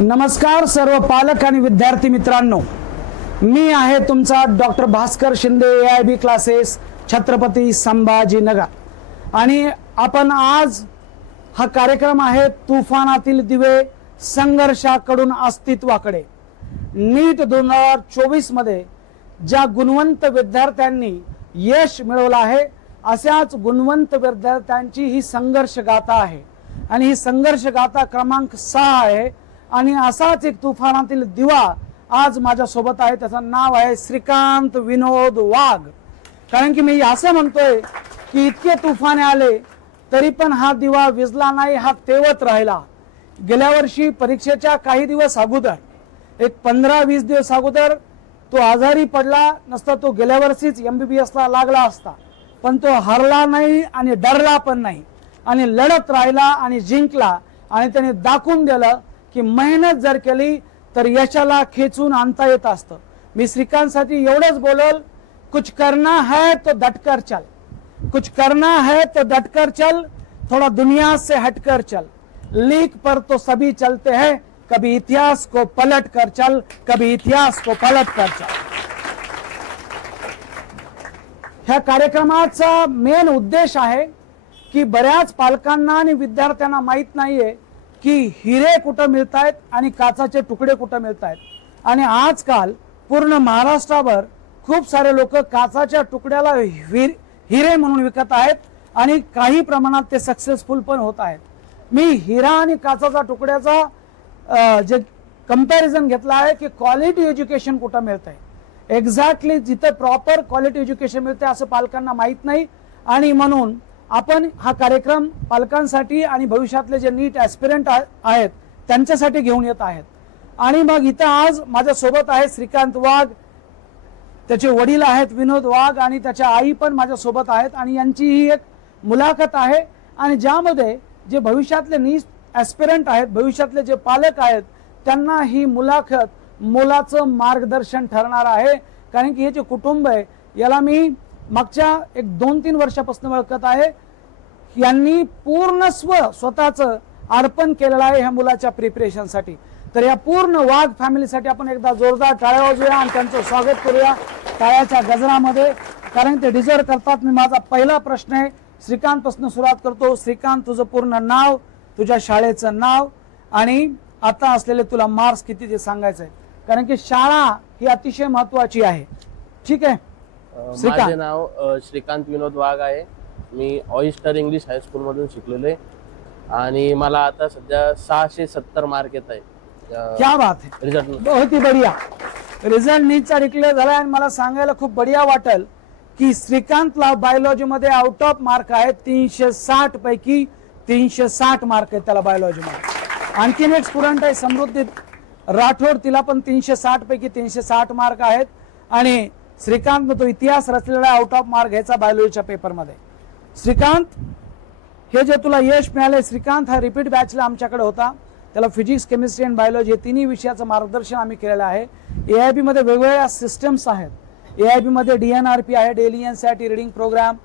नमस्कार सर्व पालक आणि विद्यार्थी मित्रांनो, मी आहे तुमचा doctor Bhaskar Shinde, AIB classes, Chhatrapati Sambhajinagar. आणि आपण आज हा कार्यक्रम आहे तुफानातील दिवे संघर्षाकडून अस्तित्वाकडे. नीट 2024 मध्ये ज्या गुणवंत विद्यार्थ्यांनी यश मिळवलं आहे, अशाच गुणवंत विद्यार्थ्यांची ही संघर्ष गाथा आहे. आणि ही संघर्ष गाथा क्रमांक 6 आहे. आणि असाच एक तुफानातील दिवा आज माझ्या सोबत आहे. त्याचं नाव आहे श्रीकांत विनोद वाघ. कारण की मी असं म्हणतोय की इतके तुफाने आले तरी पण हा दिवा विझला नाही, हा तेवत राहिला. गेल्या वर्षी परीक्षेच्या काही दिवस अगोदर, एक 15-20 दिवस अगोदर तो आजारी पडला नसता, तो गेल्या वर्षीच MBBS ला लागला असता. पण तो हरला नाही आणि डरला पण नाही आणि लढत राहिला आणि जिंकला. आणि त्याने दाखवून दिलं की मेहनत जर केली तर यशाला खेचून आणता येत असतं. मी श्रीकांतसाठी एवढंच बोलल, कुछ करना है तो डटकर चल, कुछ करना है तो डटकर चल, थोड़ा दुनिया से हटकर चल, लीक पर तो सभी चलते हैं, कभी इतिहास को पलट कर चल, कभी इतिहास को पलट कर चल. ह्या कार्यक्रमाचा मेन उद्देश आहे की बऱ्याच पालकांना आणि विद्यार्थ्यांना माहित नाहीये की हिरे कुठं मिळतायत आणि काचाचे तुकडे कुठं मिळतायत. आणि आजकाल पूर्ण महाराष्ट्रावर खूप सारे लोक काचाच्या तुकड्याला हिरे म्हणून विकत आहेत आणि काही प्रमाणात ते सक्सेसफुल पण होत आहेत. मी हिरा आणि काचाचा तुकड्याचा जे कंपॅरिझन घेतला आहे की क्वालिटी एज्युकेशन कुठं मिळतंय, एक्झॅक्टली जिथं प्रॉपर क्वालिटी एज्युकेशन मिळते असं पालकांना माहीत नाही. आणि म्हणून आपण हा कार्यक्रम पालकांसाठी आणि भविष्यातले जे नीट ॲस्पिरंट आहेत त्यांच्यासाठी घेऊन येत आहेत. आणि मग इथं आज माझ्या सोबत आहे श्रीकांत वाघ, त्याचे वडील आहेत विनोद वाघ आणि त्याच्या आई पण माझ्या सोबत आहेत. आणि यांची ही एक मुलाखत आहे आणि ज्यामध्ये जे भविष्यातले नीट ॲस्पिरंट आहेत, भविष्यातले जे पालक आहेत, त्यांना ही मुलाखत मोलाचं मार्गदर्शन ठरणार आहे. कारण की हे जे कुटुंब आहे याला मी मागच्या एक 2-3 वर्षापासून ओळखत आहे. यांनी पूर्ण स्वतःचं अर्पण केलेलं आहे ह्या मुलाच्या प्रिपरेशनसाठी. तर या पूर्ण वाघ फॅमिलीसाठी आपण एकदा जोरदार टाळ्या वाजवूया आणि त्यांचं स्वागत करूया टाळ्याच्या गजरामध्ये, कारण ते डिझर्व करतात. मी माझा पहिला प्रश्न आहे श्रीकांत पासून सुरुवात करतो. श्रीकांत, तुझं पूर्ण नाव, तुझ्या शाळेचं नाव आणि आता असलेले तुला मार्क्स किती ते सांगायचं आहे, कारण की शाळा ही अतिशय महत्वाची आहे. ठीक आहे. माझे नाव श्रीकांत विनोद वाघ आहे. मी ऑइस्टर इंग्लिश हायस्कूल मधून शिकलेले आणि मला आता सध्या 670 मार्क येत आहे. क्या बात है, रिझल्ट बहुत ही बढ़िया. रिझल्ट नीटचा डिक्लेअर झाला आणि मला सांगायला खूप बढिया वाटेल की श्रीकांतला बायोलॉजी मध्ये आउट ऑफ मार्क आहेत 360 पैकी 360 मार्क आहेत त्याला बायोलॉजी मध्ये. आणखीन एक स्टुडंट आहे समृद्धी राठोड, तिला पण 360 पैकी 360 मार्क आहेत. आणि श्रीकांत तो इतिहास रचलेला आउट ऑफ मार्क घ्यायचा बायोलॉजीच्या पेपरमध्ये. श्रीकांत, हे जे तुला यश मिळाले, श्रीकांत हा रिपीट बॅचला आमच्याकडे होता. त्याला फिजिक्स, केमिस्ट्री आणि बायोलॉजी हे तिन्ही विषयाचं मार्गदर्शन आम्ही केलेलं आहे. AIB मध्ये वेगवेगळ्या सिस्टम्स आहेत. AIB मध्ये DNRP आहे, डेली NCERT रीडिंग प्रोग्राम,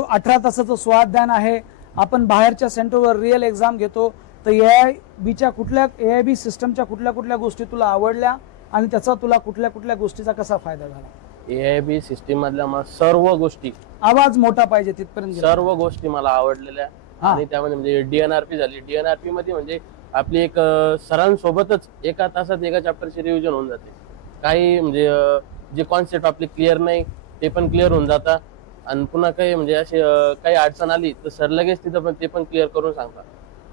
18 तासाचं स्वाध्यान आहे. आपण बाहेरच्या सेंटरवर रिअल एक्झाम घेतो. तर AIB सिस्टमच्या कुठल्या गोष्टी तुला आवडल्या आणि त्याचा तुला कुठल्या गोष्टीचा कसा फायदा झाला? AIB सिस्टीम मधल्या मला सर्व गोष्टी, आवाज मोठा पाहिजे तिथपर्यंत, सर्व गोष्टी मला आवडलेल्या. आणि त्यामध्ये म्हणजे DNRP झाली. DNRP मध्ये म्हणजे आपली एक सरांसोबतच एका तासात एका चॅप्टरची रिव्हिजन होऊन जाते. काही म्हणजे जे कॉन्सेप्ट आपले क्लिअर नाही ते पण क्लिअर होऊन जातात. आणि पुन्हा काही म्हणजे असे काही अडचण आली तर सर लगेच तिथं पण ते पण क्लिअर करून सांगतात.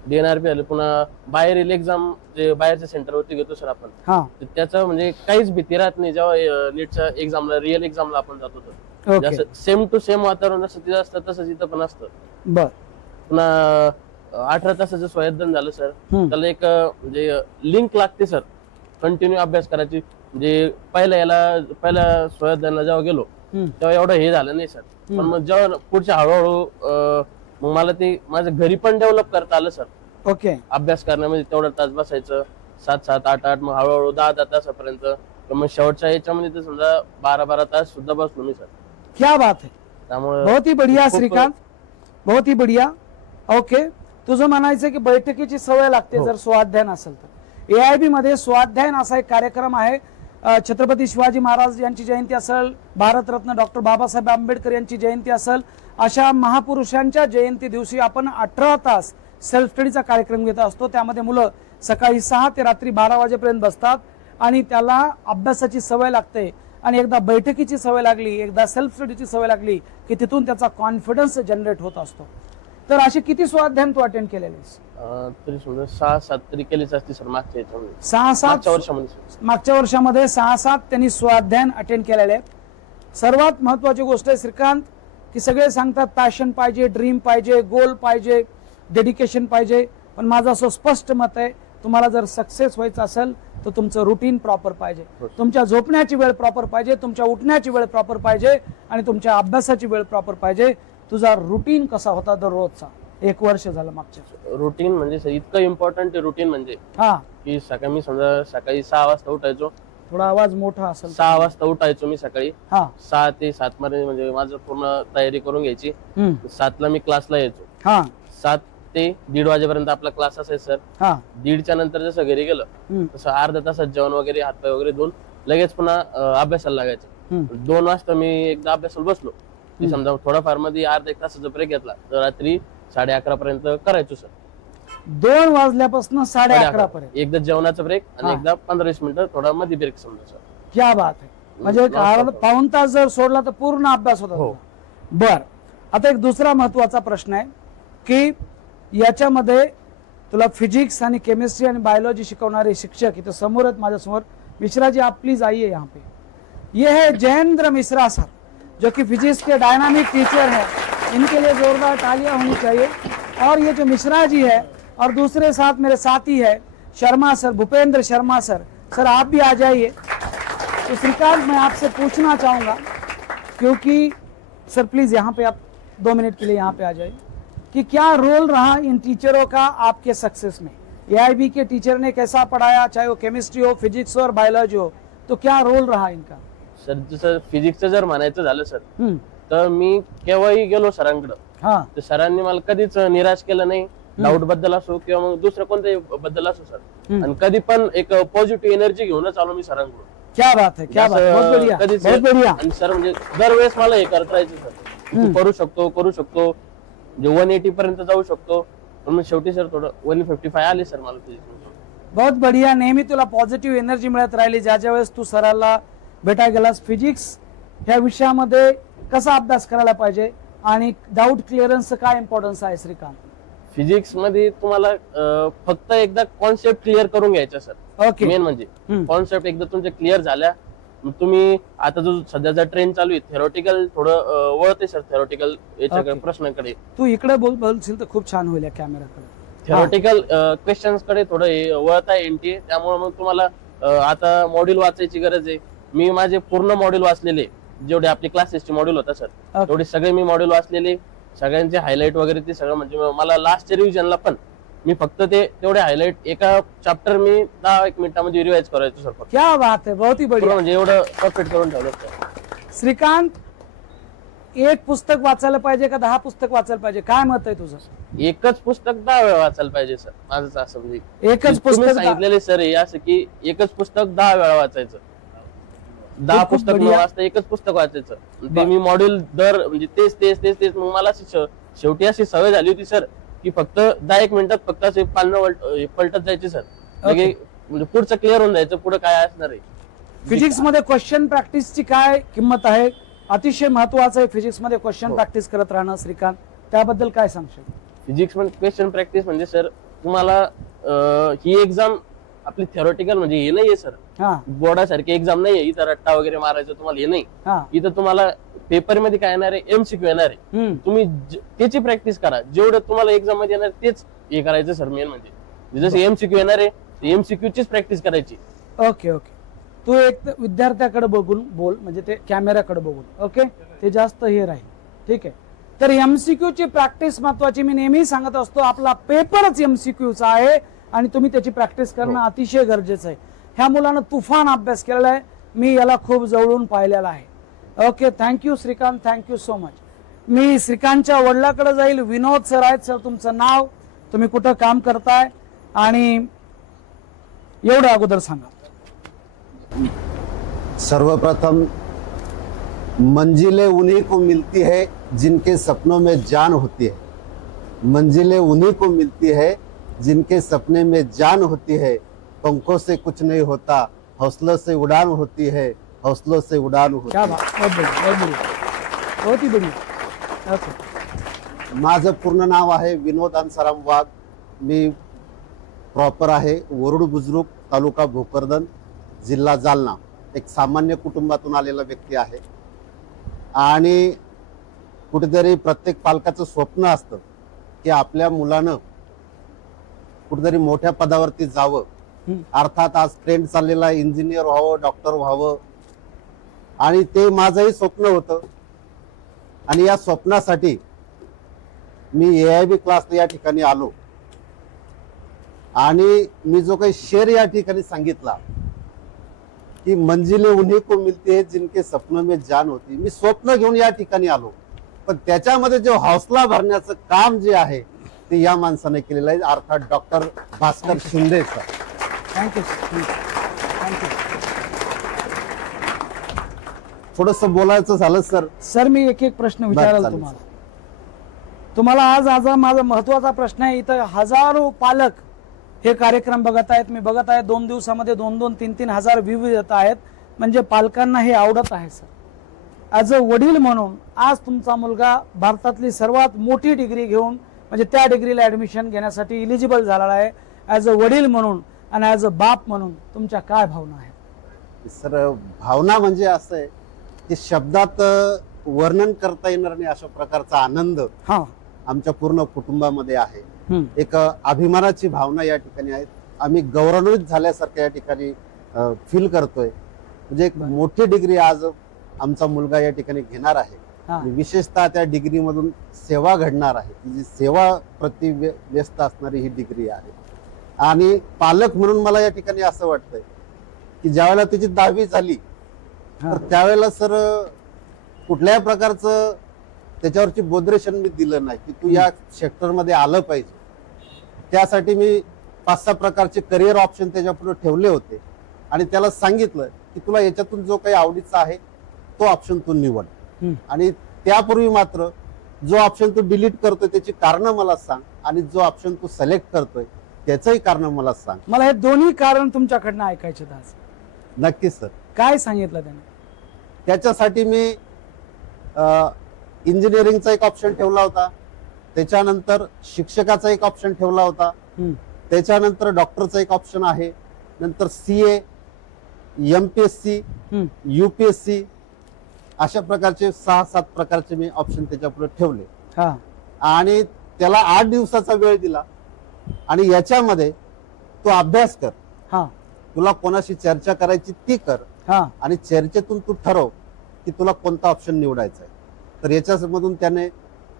DNRP झालं. पुन्हा बाहेरील एक्झाम जे बाहेरच्या सेंटरवरती घेतो सर आपण, त्याचं म्हणजे काहीच भीती राहत नाही. जेव्हा नीटच्या एक्झामला, रिअल एक्झामला आपण जातो तर सेम टू सेम वातावरण जसं तिथं असतं तसंच इथं पण असतं. पुन्हा 18 तासाचं स्वाध्यान झालं सर, त्याला एक म्हणजे लिंक लागते सर, कंटिन्यू अभ्यास करायची. म्हणजे पहिल्या स्वाध्यानाला जेव्हा गेलो तेव्हा एवढं हे झालं नाही सर. पण मग जेव्हा पुढच्या हळूहळू मग मला ते माझं घरी पण डेव्हलप करता आलं सर. ओके. अभ्यास करण्यामध्ये तेवढा तास बसायचं, 7-7, 8-8, मग हळूहळू 10-10 तासापर्यंत. मग शेवटच्या याच्यामध्ये तर समजा 12-12 तास सुद्धा बसलो मी सर. क्या बात है, त्यामुळे बहुत ही बढ़िया श्रीकांत, बहुत ही बढ़िया. ओके, तुझं म्हणायचं की बैठकीची सवय लागते जर स्वाध्यान असेल तर. AIB मध्ये स्वाध्यायन असा एक कार्यक्रम आहे. छत्रपती शिवाजी महाराज यांची जयंती असेल, भारतरत्न डॉक्टर बाबासाहेब आंबेडकर यांची जयंती असेल, अशा महापुरुषांच्या जयंती दिवशी आपण 18 तास सेल्फ स्टडीचा कार्यक्रम घेत असतो. त्यामध्ये मुलं सकाळी 6 ते रात्री 12 वाजेपर्यंत बसतात आणि त्याला अभ्यासाची सवय लागते. आणि एकदा बैठकीची सवय लागली, एकदा सेल्फ स्टडीची सवय लागली की तिथून त्याचा कॉन्फिडन्स जनरेट होत असतो. तर अशी किती स्वाध्यायन तू अटेंड केलेले? तरी समजा 6-7 तरी केलीच असते सर मागच्या याच्यामध्ये. 6-7 मागच्या वर्षामध्ये 6-7 त्यांनी स्वाध्यायन अटेंड केलेले आहेत. सर्वात महत्वाची गोष्ट आहे श्रीकांत की सगळे सांगतात पॅशन पाहिजे, ड्रीम पाहिजे, गोल पाहिजे, डेडिकेशन पाहिजे. पण माझं असं स्पष्ट मत आहे, तुम्हाला जर सक्सेस व्हायचं असेल तर तुमचं रुटीन प्रॉपर पाहिजे, तुमच्या झोपण्याची वेळ प्रॉपर पाहिजे, तुमच्या उठण्याची वेळ प्रॉपर पाहिजे आणि तुमच्या अभ्यासाची वेळ प्रॉपर पाहिजे. तुझा रुटीन कसा होता दररोजचा? 1 वर्ष झालं मागच्या. रुटीन म्हणजे इतकं इम्पॉर्टंट आहे रुटीन म्हणजे की सकाळी मी समजा सकाळी 6 वाजता उठायचो. थोडा आवाज मोठा असेल. 6 वाजता उठायचो मी सकाळी. 6 ते 7 मध्ये म्हणजे माझं पूर्ण तयारी करून घ्यायची. 7 ला मी क्लासला यायचो. 7 ते 1:30 वाजेपर्यंत आपला क्लास असायचा सर. 1:30च्या नंतर जसं घरी गेलं तसं अर्ध्या तासात जेवण वगैरे, हातपाय वगैरे धुवून लगेच पुन्हा अभ्यासाला लागायचं. 2 वाजता मी एकदा अभ्यासाला बसलो की समजा थोडाफार मध्ये अर्धा 1 तासाचा ब्रेक घेतला तर रात्री 11:30 पर्यंत करायचो सर. 2 वाजल्यापासून 11:30 पर्यंत एकदा जेवणाचा ब्रेक आणि एकदा 15-20 मिनिटं थोडा मध्ये ब्रेक समजा सर. क्या बात आहे. म्हणजे पाऊण तास जर सोडला तर पूर्ण अभ्यास होता. बर, आता एक दुसरा महत्वाचा प्रश्न आहे की याच्यामध्ये तुला फिजिक्स आणि केमिस्ट्री आणि बायोलॉजी शिकवणारे शिक्षक इथे समोर आहेत माझ्यासमोर. मिश्रा जी, आप प्लीज आइए यहाँ पे. ये है जयेंद्र मिश्रा सर, जो कि फिजिक्स के डायनामिक टीचर है. इनके लिए जोरदार तालियां होनी चाहिए. और ये जो मिश्रा जी है और दूसरे साथ मेरे साथी है Sharma sir, Bhupendra Sharma sir. Sir आप भी आ जाइए. तो श्रीकांत, मैं आपसे पूछना चाहूँगा, क्योंकि सर प्लीज यहाँ पे आप 2 मिनट के लिए यहाँ पे आ जाइए, कि क्या रोल रहा इन टीचरों का आपके सक्सेस में? AIB के टीचर ने कैसा पढ़ाया, चाहे वो केमिस्ट्री हो, फिजिक्स हो और बायोलॉजी हो, तो क्या रोल रहा इनका? सर जसं फिजिक्सचं जर म्हणायचं झालं सर तर मी केव्हाही गेलो सरांकडे तर सरांनी मला कधीच निराश केलं नाही. डाऊट बद्दल असो किंवा मग दुसरं कोणत्याही बद्दल असो सर. आणि कधी पण एक पॉझिटिव्ह एनर्जी घेऊनच आलो मी सरांकडून. क्या बात है, क्या बात है, बहुत बढ़िया, बहुत बढ़िया. आणि सर म्हणजे दरवेळेस मला हे करता यायचं सर, तू करू शकतो, 180 पर्यंत जाऊ शकतो. पण मग शेवटी सर थोडं 155 आले सर मला फिजिक्स. बहुत बढ़िया. नेहमी तुला पॉझिटिव्ह एनर्जी मिळत राहिली ज्या वेळेस तू सराला भेटायला गेलास. फिजिक्स ह्या विषयामध्ये कसा अभ्यास करायला पाहिजे आणि डाऊट क्लिअरन्सचं काय इम्पॉर्टन्स आहे श्रीकांत? फिजिक्स मध्ये तुम्हाला फक्त एकदा कॉन्सेप्ट क्लिअर करून घ्यायचा सर. ओके. मेन म्हणजे कॉन्सेप्ट एकदा तुमच्या क्लिअर झाल्या, तुम्ही आता जो सध्याचा ट्रेंड चालू आहे थेरोटिकल थोडं वळते सर, थेरोटिकल याच्याकडे प्रश्नांकडे. तू इकडे बोलशील तर खूप छान होईल कॅमेराकडे. थेरोटिकल क्वेश्चन्स कडे थोडं वळत आहे NTA. त्यामुळे मग तुम्हाला आता मॉड्यूल वाचायची गरज आहे. मी माझे पूर्ण मॉड्यूल वाचलेले, जेवढे आपले क्लासेसचे मॉड्यूल होता सर तेवढे सगळे मी मॉड्यूल वाचलेले, सगळ्यांचे हायलाइट वगैरे ते सगळं. म्हणजे मला लास्टच्या रिव्हिजनला पण मी फक्त ते तेवढे हायलाइट एका चॅप्टर मी 10-1 मिनिटामध्ये रिवाइज करायचो सर. क्या बात है, बहुत ही बढ़िया. म्हणजे एवढं परफेक्ट करून ठेवलं सर. श्रीकांत, 1 पुस्तक वाचायला पाहिजे का 10 पुस्तक वाचायला पाहिजे, काय मत आहे तुझं? एकच पुस्तक 10 वेळा वाचायला पाहिजे सर माझं असं. म्हणजे एकच पुस्तक सांगितलेले सर हे असं की एकच पुस्तक 10 वेळा वाचायचं. 10 पुस्तक न वाचता एकच पुस्तक वाचायचं. ते मी मॉड्यूल दर म्हणजे तेच मग मला शेवटी अशी सवय झाली होती सर की फक्त 10-1 मिनिटात फक्त असे पानं पलटत जायचे सर. म्हणजे पुढचं क्लिअर होऊन जायचं, पुढे काय असणार आहे. फिजिक्स मध्ये क्वेश्चन प्रॅक्टिसची काय किंमत आहे? अतिशय महत्वाचं आहे फिजिक्स मध्ये क्वेश्चन प्रॅक्टिस करत राहणं. श्रीकांत, त्याबद्दल काय सांगशील? फिजिक्स मध्ये क्वेश्चन प्रॅक्टिस म्हणजे सर तुम्हाला ही एक्झाम आपली थेरोटिकल म्हणजे हे नाहीये सर, बोर्डासारखी एक्झाम नाहीये. इथं रट्टा वगैरे मारायचं तुम्हाला हे नाही. इथं तुम्हाला पेपर मध्ये काय येणार आहे, MCQ येणार आहे. तुम्ही त्याची प्रॅक्टिस करा. जेवढं तुम्हाला एक्झाम मध्ये येणार तेच हे करायचं सर. मेन म्हणजे जसं MCQ येणार आहे MCQ चीच प्रॅक्टिस करायची. Okay okay. तू एक विद्यार्थ्याकडे बघून बोल, म्हणजे ते कॅमेराकडे बघून. ओके, ते जास्त हे राहील. ठीक आहे. तर MCQ ची प्रॅक्टिस महत्वाची. मी नेहमी सांगत असतो आपला पेपरच MCQचा आहे आणि तुम्ही त्याची प्रॅक्टिस करणं अतिशय गरजेचं आहे. ह्या मुलानं तुफान अभ्यास केलेला आहे, मी याला खूप जवळून पाहिलेला आहे. Okay, thank you Shrikant, thank you so much. मी श्रीकांतच्या वडिलांकडे जाईल. विनोद सर आहेत. सर तुमचं नाव, तुम्ही कुठं काम करताय आणि एवढं अगोदर सांगा. सर्वप्रथम, मंजिलें उन्हीं को मिलती है जिनके सपनों में जान होती है. मंजिलें उन्हीं को मिलती है जिनके सपने में जान होती है. पंखों से कुछ नहीं होता, हौसलों से उड़ान होती है, हौसलों से उड़ान होती क्या है. बात, बहुत बढ़िया, बहुत बढ़िया, बहुत ही बढ़िया. ओके. माझं पूर्ण नाव आहे विनोद अंसाराम वाघ. मी प्रॉपर आहे वरुड बुजुर्ग, तालुका भोकरदन, जिल्हा जालना. एक सामान्य कुटुंबातून आलेला व्यक्ती आहे. आणि कुठेतरी प्रत्येक पालकाचं स्वप्न असतं की आपल्या मुलानं कुठेतरी मोठ्या पदावरती जावं. अर्थात आज ट्रेंड चाललेला इंजिनियर व्हावं, डॉक्टर व्हावं, आणि ते माझंही स्वप्न होतं. आणि या स्वप्नासाठी मी AIB क्लासला या ठिकाणी आलो. आणि मी जो काही शेर या ठिकाणी सांगितला की मंजिलें उन्हीं को मिलती है जिनके सपनों में जान होती, मी स्वप्न घेऊन या ठिकाणी आलो, पण त्याच्यामध्ये जो हौसला भरण्याचं काम जे आहे ते या माणसाने केलेलं आहे, अर्थात doctor Bhaskar Shinde sir. Thank you thank you. थोडस बोलायचं झालं सर. सर मी एक एक प्रश्न विचाराल चालेल. तुम्हाला आज माझा महत्वाचा प्रश्न आहे. इथं हजारो पालक हे कार्यक्रम बघत आहेत, मी बघत आहे 2 दिवसामध्ये 2-2, 3-3 हजार व्ह्यू येत आहेत. म्हणजे पालकांना हे आवडत आहे सर. ॲज अ वडील म्हणून आज तुमचा मुलगा भारतातली सर्वात मोठी डिग्री घेऊन म्हणजे त्या डिग्रीला ऍडमिशन घेण्यासाठी इलिजिबल झालेला आहे. ॲज अ वडील म्हणून आणि ॲज अ बाप म्हणून तुमच्या काय भावना आहेत? सर, भावना म्हणजे असं आहे की शब्दात वर्णन करता येणार नाही अशा प्रकारचा आनंद हा आमच्या पूर्ण कुटुंबामध्ये आहे. हम्म. एक अभिमानाची भावना या ठिकाणी आहे. आम्ही गौरवान्वित झाल्यासारखं या ठिकाणी फील करतोय. म्हणजे एक मोठी डिग्री आज आमचा मुलगा या ठिकाणी घेणार आहे. हा. आणि विशेषतः त्या डिग्री मधून सेवा घडणार आहे. जी सेवा प्रति व्यस्त असणारी ही डिग्री आहे. आणि पालक म्हणून मला या ठिकाणी असं वाटतंय की ज्यावेळेला तिची 10वी झाली हा. तर त्यावेळेला सर कुठल्याही प्रकारचं त्याच्यावरची बोधरेशन मी दिलं नाही की तू या सेक्टरमध्ये आलं पाहिजे. त्यासाठी मी 5-6 प्रकारचे करिअर ऑप्शन त्याच्या पुढे ठेवले होते आणि त्याला सांगितलं की तुला याच्यातून जो काही आवडीचा आहे तो ऑप्शन तू निवड. आणि त्यापूर्वी मात्र जो ऑप्शन तू डिलीट करतोय त्याची कारण मला सांग, आणि जो ऑप्शन तू सिलेक्ट करतोय त्याचंही कारण मला सांग. मला हे दोन्ही कारण तुमच्याकडनं ऐकायचे आज. नक्कीच सर. काय सांगितलं त्याने? त्याच्यासाठी मी इंजिनिअरिंगचा एक ऑप्शन ठेवला होता, त्याच्यानंतर शिक्षकाचा एक ऑप्शन ठेवला होता, त्याच्यानंतर डॉक्टरचा एक ऑप्शन आहे, नंतर CA, MPSC, UPSC अशा प्रकारचे 6-7 प्रकारचे मी ऑप्शन त्याच्या पुढे ठेवले. हा. आणि त्याला 8 दिवसाचा वेळ दिला आणि याच्यामध्ये तू अभ्यास कर. हा. तुला कोणाशी चर्चा करायची ती कर. हा. आणि चर्चेतून तू ठरव की तुला कोणता ऑप्शन निवडायचा आहे. तर याच्यामधून त्याने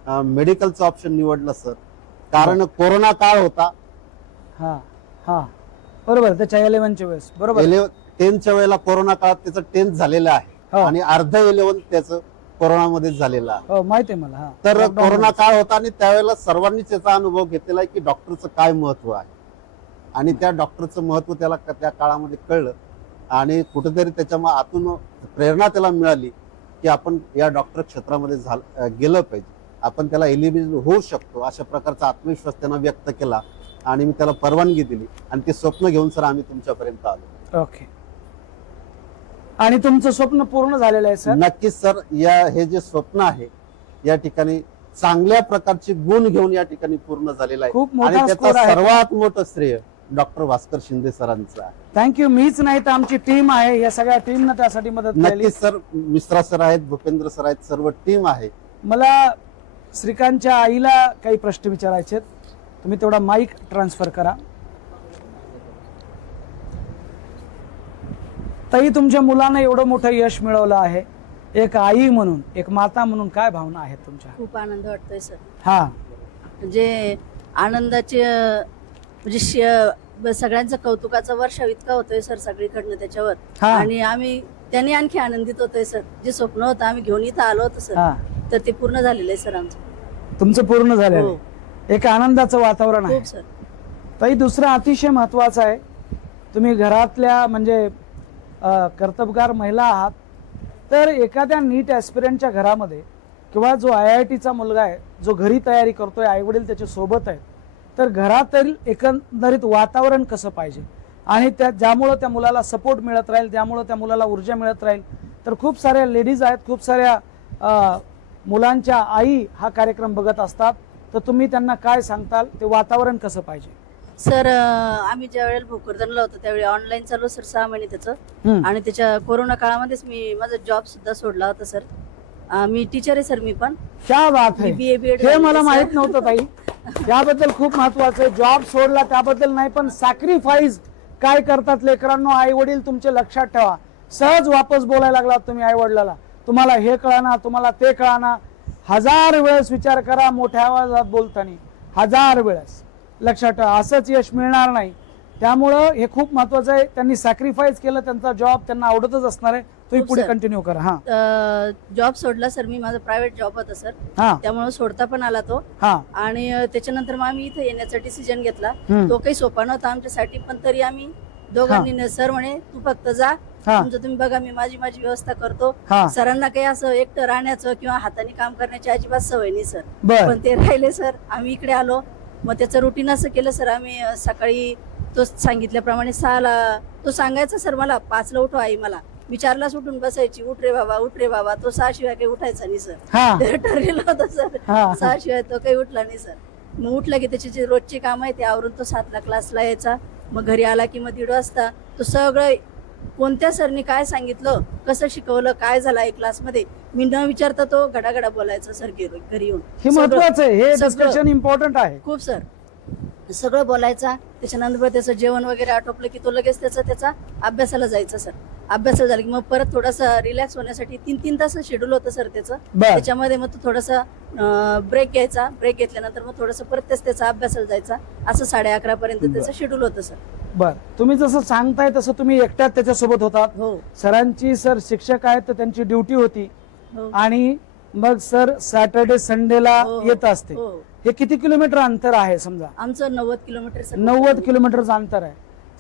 मेडिकलचं ऑप्शन निवडलं सर. कारण कोरोना काळ होता. हा. हा. बरोबर. त्याच्या 11च्या वेळेस बरोबर. 10च्या वेळेला कोरोना काळात त्याचं 10th झालेलं आहे. हो. आणि अर्ध 11th त्याचं कोरोनामध्ये झालेलं आहे. हो, माहिती आहे मला. हा. तर कोरोना काळ होता आणि त्यावेळेला सर्वांनीच त्याचा अनुभव घेतलेला आहे की डॉक्टरचं काय महत्व आहे. आणि त्या डॉक्टरचं महत्व त्याला त्या काळामध्ये कळलं आणि कुठेतरी त्याच्या आतून प्रेरणा त्याला मिळाली की आपण या डॉक्टर क्षेत्रामध्ये गेलं पाहिजे, आपण त्याला एलिजिबल होऊ शकतो. अशा प्रकारचा आत्मविश्वास त्यांना व्यक्त केला आणि मी त्याला परवानगी दिली आणि ते स्वप्न घेऊन सर आम्ही तुमच्यापर्यंत आलो. ओके. आणि तुमचं स्वप्न पूर्ण झालेलं आहे सर? नक्कीच सर. हे जे स्वप्न आहे या ठिकाणी चांगल्या प्रकारचे गुण घेऊन या ठिकाणी पूर्ण झालेलं आहे. खूप आणि मोठा त्याचं स्कोर आहे. सर्वात मोठं श्रेय डॉक्टर भास्कर शिंदे सरांचं आहे. थँक्यू. मीच नाही तर आमची टीम आहे, या सगळ्या टीमनं त्यासाठी मदत केली. नक्कीच सर. मिश्रा सर आहेत, भूपेंद्र सर आहेत, सर्व टीम आहे. मला श्रीकांतच्या आईला काही प्रश्न विचारायचे आहेत. तुम्ही तेवढा माईक ट्रान्सफर करा. ताई, तुमच्या मुलानं एवढं मोठं यश मिळवलं आहे, एक आई म्हणून, एक माता म्हणून काय भावना आहेत तुमच्या? खूप आनंद वाटतोय सर. हा. म्हणजे आनंदाचे म्हणजे सगळ्यांचं कौतुकाचा वर्षाव इतका होतोय सर सगळीकडनं त्याच्यावर. हा. आणि त्यांनी आणखी आनंदित होतोय सर. जे स्वप्न होतं आम्ही घेऊन इथं आलो होतो सर, हा. तर ते पूर्ण झालेलं आहे सर आमचं. तुमचं पूर्ण झालेलं हो. आहे. एक आनंदाचं वातावरण आहे. खूप सर. ताई, दुसरं अतिशय महत्वाचं आहे तुम्ही घरातल्या म्हणजे कर्तबगार महिला आहात, तर एखाद्या नीट ॲस्पिरंटच्या घरामध्ये किंवा जो IITचा मुलगा आहे, जो घरी तयारी करतोय, आईवडील त्याच्या सोबत आहेत, तर घरातील एकंदरीत वातावरण कसं पाहिजे आणि ज्यामुळं त्या मुलाला सपोर्ट मिळत राहील, ज्यामुळं त्या मुलाला ऊर्जा मिळत राहील. तर खूप साऱ्या लेडीज आहेत, खूप साऱ्या मुलांच्या आई हा कार्यक्रम बघत असतात, तर तुम्ही त्यांना काय सांगताल, ते वातावरण कसं पाहिजे? सर आम्ही ज्या वेळेला भोकरदनला होतो त्यावेळी ऑनलाईन चालू सर 6 महिने त्याचं, आणि त्याच्या कोरोना काळामध्येच मी माझा जॉब सुद्धा सोडला होता सर. मी टीचर आहे सर, मी पण. क्या बात आहे, BA BEd हे मला माहित नव्हतं ताई. त्याबद्दल खूप महत्वाचं आहे. जॉब सोडला त्याबद्दल नाही, पण सॅक्रिफाईस काय करतात लेकरांनो आई वडील, तुमचे लक्षात ठेवा. सहज वापस बोलायला लागलात तुम्ही आई वडिलाला, तुम्हाला हे कळाना, तुम्हाला ते कळाना. 1000 वेळेस विचार करा मोठ्या आवाजात बोलताना, 1000 वेळेस. लक्षात ठेवा, असंच यश मिळणार नाही. त्यामुळं हे खूप महत्वाचं आहे. त्यांनी सॅक्रिफाईस केलं, त्यांचा जॉब त्यांना आवडतच असणार आहे. तुम्ही पुढे कंटिन्यू करा. हा, जॉब सोडला सर मी, माझा प्रायव्हेट जॉब होता सर, हा, त्यामुळे सोडता पण आला तो. हा, आणि त्याच्यानंतर मग आम्ही इथे येण्याचा डिसिजन घेतला. तो काही सोपा नव्हता आमच्यासाठी, पण तरी आम्ही दोघांनी, सर म्हणे तू फक्त जा, तुमचं तुम्ही बघा, मी माझी व्यवस्था करतो. सरांना काही असं एकटं राहण्याचं किंवा हाताने काम करण्याची अजिबात सवय नाही सर, पण ते राहिले सर. आम्ही इकडे आलो, मग त्याचं रुटीन असं केलं सर. आम्ही सकाळी तो सांगितल्याप्रमाणे 6ला तो सांगायचा सर मला, 5ला उठव आई मला, मी 4लाच उठून बसायची, उठ रे बाबा उठ रे बाबा. तो 6 शिवाय काही उठायचा नाही सर, ठरलेलं होतं सर. 6 शिवाय तो काही उठला नाही सर. मग उठला की त्याची जे रोजची काम आहे ते आवरून तो 7ला क्लासला यायचा. मग घरी आला की मग 1:30 वाजता तो सगळं कोणत्या सरनी काय सांगितलं, कसं शिकवलं, काय झालं आहे क्लासमध्ये, मी न विचारता तो घडाघडा बोलायचा सर घरी येऊन. हे महत्वाचं आहे, हे डिस्कशन इम्पॉर्टंट आहे खूप सर. सगळं बोलायचा. त्याच्यानंतर त्याचं जेवण वगैरे आटोपलं की तो लगेच त्याचा अभ्यासाला जायचा सर. अभ्यासाला झालं की मग परत थोडासा रिलॅक्स होण्यासाठी 3-3 तास शेड्यूल होतं सर त्याचं. त्याच्यामध्ये मग तो थोडासा ब्रेक घ्यायचा. ब्रेक घेतल्यानंतर मग थोडंसं परत त्याचा अभ्यासाला जायचा. असं 11:30 पर्यंत त्याचं शेड्यूल होतं सर. बर, तुम्ही जसं सांगताय तसं तुम्ही एकट्यात त्याच्यासोबत होतात. सरांची सर शिक्षक आहेत तर त्यांची ड्युटी होती, आणि मग सर सॅटर्डे संडेला येत असते. हे किती किलोमीटर अंतर आहे समजा? आमचं 90 किलोमीटर सर. 90 किलोमीटरचं अंतर आहे.